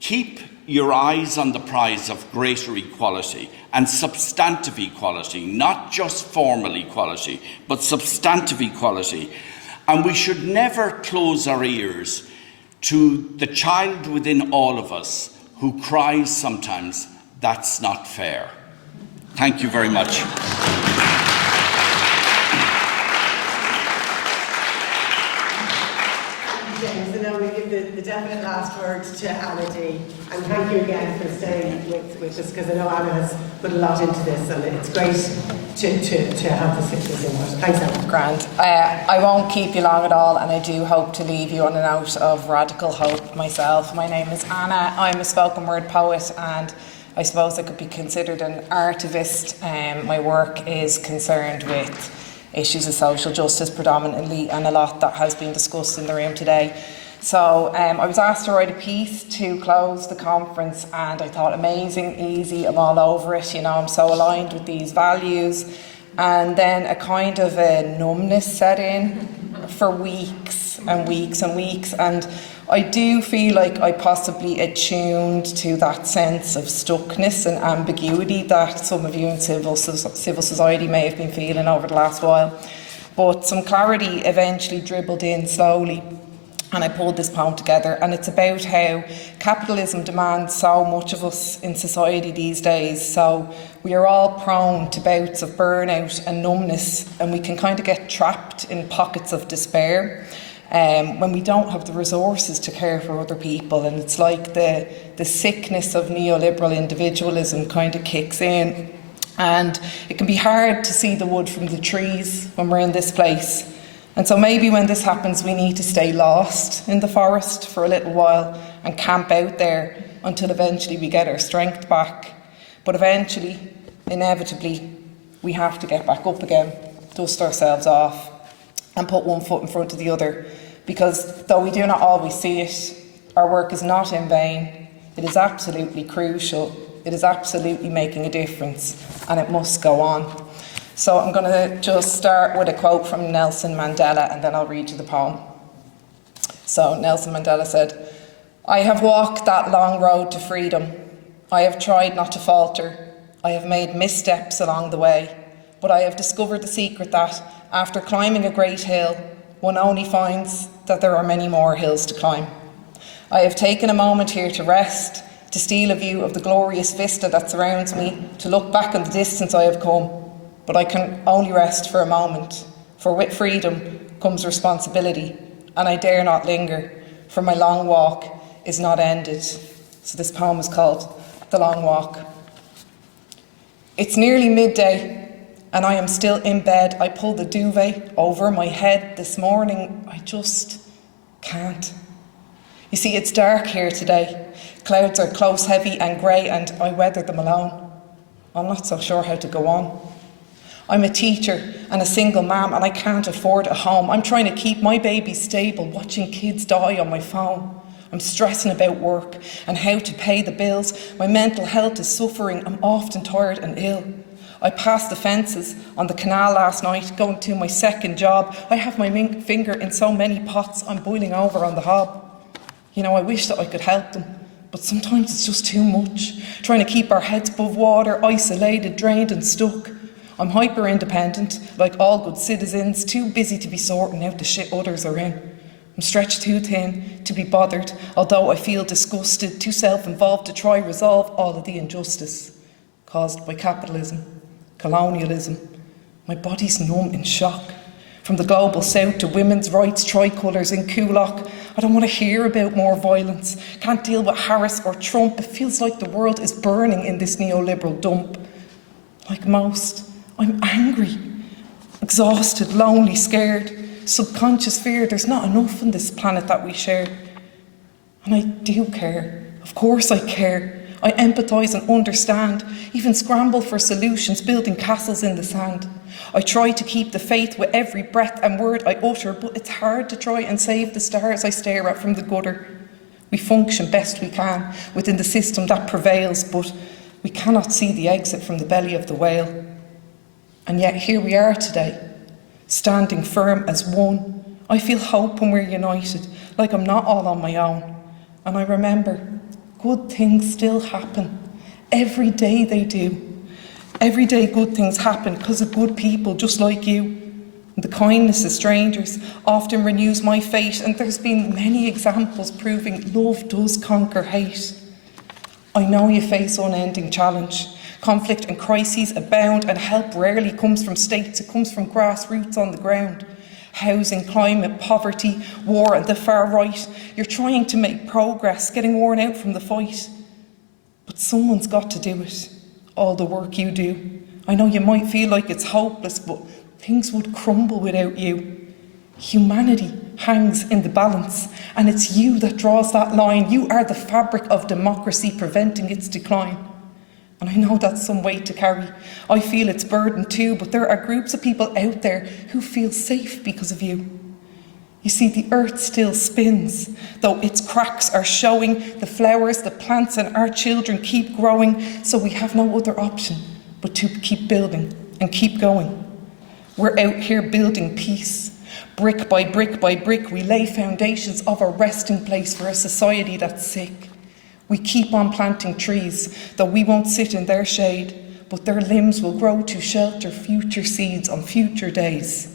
keep your eyes on the prize of greater equality and substantive equality, not just formal equality, but substantive equality. And we should never close our ears to the child within all of us who cries sometimes, "That's not fair." Thank you very much. So now we give the definite last words to Anna Dee, and thank you again for staying with us, because I know Anna has put a lot into this, and it's great to have this input. Thanks, Anna. Grand. I won't keep you long at all, and I do hope to leave you on a note of radical hope myself. My name is Anna. I'm a spoken word poet, and I suppose I could be considered an artivist. My work is concerned with issues of social justice predominantly, and a lot that has been discussed in the room today. So I was asked to write a piece to close the conference, and I thought, amazing, easy, I'm all over it, I'm so aligned with these values. And then a kind of a numbness set in for weeks and weeks and weeks, and I do feel like I possibly attuned to that sense of stuckness and ambiguity that some of you in civil society may have been feeling over the last while. But some clarity eventually dribbled in slowly, and I pulled this poem together, and it's about how capitalism demands so much of us in society these days. So we are all prone to bouts of burnout and numbness, and we can kind of get trapped in pockets of despair when we don't have the resources to care for other people. And it's like the sickness of neoliberal individualism kind of kicks in, and it can be hard to see the wood from the trees when we're in this place. And so maybe when this happens, we need to stay lost in the forest for a little while and camp out there until eventually we get our strength back. But eventually, inevitably, we have to get back up again. dust ourselves off and put one foot in front of the other, because though we do not always see it, our work is not in vain. It is absolutely crucial. It is absolutely making a difference, and it must go on. So I'm going to just start with a quote from Nelson Mandela, and then I'll read you the poem. So Nelson Mandela said, "I have walked that long road to freedom. I have tried not to falter. I have made missteps along the way, but I have discovered the secret that, after climbing a great hill, one only finds that there are many more hills to climb. I have taken a moment here to rest, to steal a view of the glorious vista that surrounds me, to look back on the distance I have come, but I can only rest for a moment, for with freedom comes responsibility, and I dare not linger, for my long walk is not ended." So this poem is called The Long Walk. It's nearly midday, and I am still in bed. I pulled the duvet over my head this morning. I just can't. You see, it's dark here today. Clouds are close, heavy and grey, and I weather them alone. I'm not so sure how to go on. I'm a teacher and a single mum, and I can't afford a home. I'm trying to keep my baby stable, watching kids die on my phone. I'm stressing about work and how to pay the bills. My mental health is suffering. I'm often tired and ill. I passed the fences on the canal last night, going to my second job. I have my finger in so many pots, I'm boiling over on the hob. You know, I wish that I could help them, but sometimes it's just too much. Trying to keep our heads above water, isolated, drained and stuck. I'm hyper-independent, like all good citizens, too busy to be sorting out the shit others are in. I'm stretched too thin to be bothered, although I feel disgusted, too self-involved to try resolve all of the injustice caused by capitalism, colonialism. My body's numb in shock. From the global south to women's rights tricolours in Kulak. I don't want to hear about more violence. Can't deal with Harris or Trump. It feels like the world is burning in this neoliberal dump. Like most, I'm angry, exhausted, lonely, scared, subconscious fear. There's not enough on this planet that we share. And I do care. Of course I care. I empathise and understand, even scramble for solutions, building castles in the sand. I try to keep the faith with every breath and word I utter, but it's hard to try and save the stars I stare at from the gutter. We function best we can within the system that prevails, but we cannot see the exit from the belly of the whale. And yet here we are today, standing firm as one. I feel hope when we're united, like I'm not all on my own. And I remember, good things still happen. Every day they do. Every day good things happen because of good people just like you. And the kindness of strangers often renews my faith, and there's been many examples proving love does conquer hate. I know you face unending challenge. Conflict and crises abound, and help rarely comes from states, it comes from grassroots on the ground. Housing, climate, poverty, war and the far right. You're trying to make progress, getting worn out from the fight. But someone's got to do it, all the work you do. I know you might feel like it's hopeless, but things would crumble without you. Humanity hangs in the balance, and it's you that draws that line. You are the fabric of democracy, preventing its decline. And I know that's some weight to carry. I feel its burden too, but there are groups of people out there who feel safe because of you. You see, the earth still spins, though its cracks are showing. The flowers, the plants and our children keep growing, so we have no other option but to keep building and keep going. We're out here building peace. Brick by brick by brick, we lay foundations of a resting place for a society that's sick. We keep on planting trees, though we won't sit in their shade, but their limbs will grow to shelter future seeds on future days.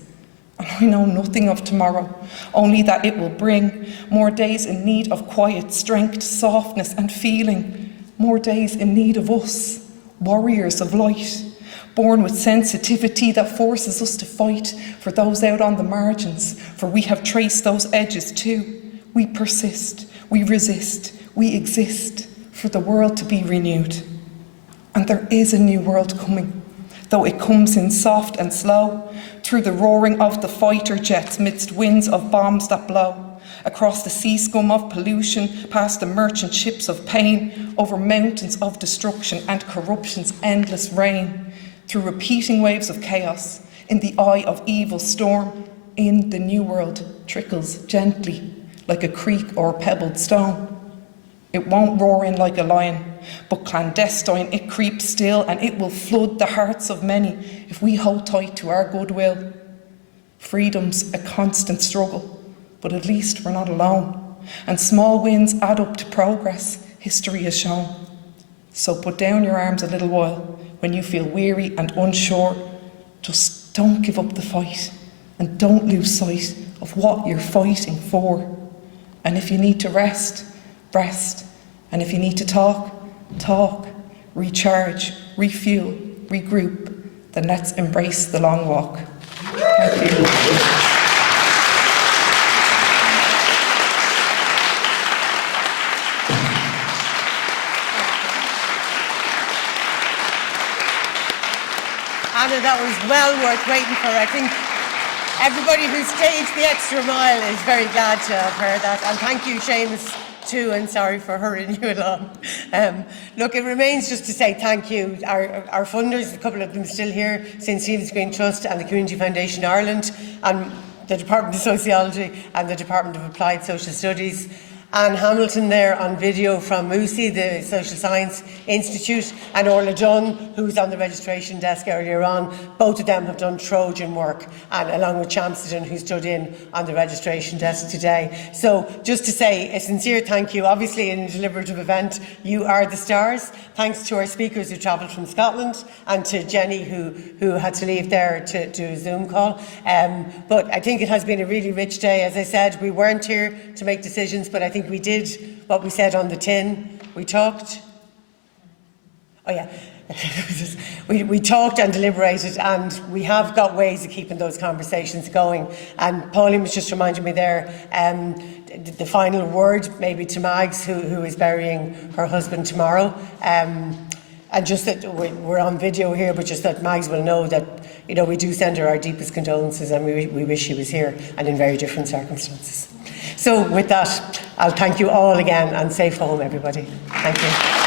And I know nothing of tomorrow, only that it will bring more days in need of quiet strength, softness and feeling, more days in need of us, warriors of light, born with sensitivity that forces us to fight for those out on the margins, for we have traced those edges too. We persist, we resist, we exist for the world to be renewed. And there is a new world coming, though it comes in soft and slow, through the roaring of the fighter jets midst winds of bombs that blow, across the sea scum of pollution, past the merchant ships of pain, over mountains of destruction and corruption's endless reign, through repeating waves of chaos, in the eye of evil storm, in the new world trickles gently like a creek or a pebbled stone. It won't roar in like a lion, but clandestine it creeps still, and it will flood the hearts of many if we hold tight to our goodwill. Freedom's a constant struggle, but at least we're not alone, and small wins add up to progress, history has shown. So put down your arms a little while when you feel weary and unsure. Just don't give up the fight, and don't lose sight of what you're fighting for. And if you need to rest, rest. And if you need to talk, talk. Recharge, refuel, regroup. Then let's embrace the long walk. Thank you. Anna, that was well worth waiting for. I think everybody who stayed the extra mile is very glad to have heard that. And thank you, Seamus, too, and sorry for hurrying you along. Look, it remains just to say thank you. Our funders, a couple of them still here, St Stephen's Green Trust and the Community Foundation Ireland, and the Department of Sociology and the Department of Applied Social Studies. Anne Hamilton there on video from Moosey, the Social Science Institute, and Orla Dunn, who was on the registration desk earlier on. Both of them have done Trojan work, and along with Chamston, who stood in on the registration desk today. So just to say a sincere thank you. Obviously, in a deliberative event, you are the stars. Thanks to our speakers who travelled from Scotland, and to Jennie, who had to leave there to do a Zoom call. But I think it has been a really rich day. As I said, we weren't here to make decisions, but I think we did what we said on the tin. We talked. Oh yeah. we talked and deliberated, and we have got ways of keeping those conversations going. And Pauline was just reminding me there, the final word maybe to Mags, who is burying her husband tomorrow. And just that we're on video here, but just that Mags will know that, you know, we do send her our deepest condolences, and we wish she was here and in very different circumstances. So with that, I'll thank you all again, and safe home, everybody. Thank you.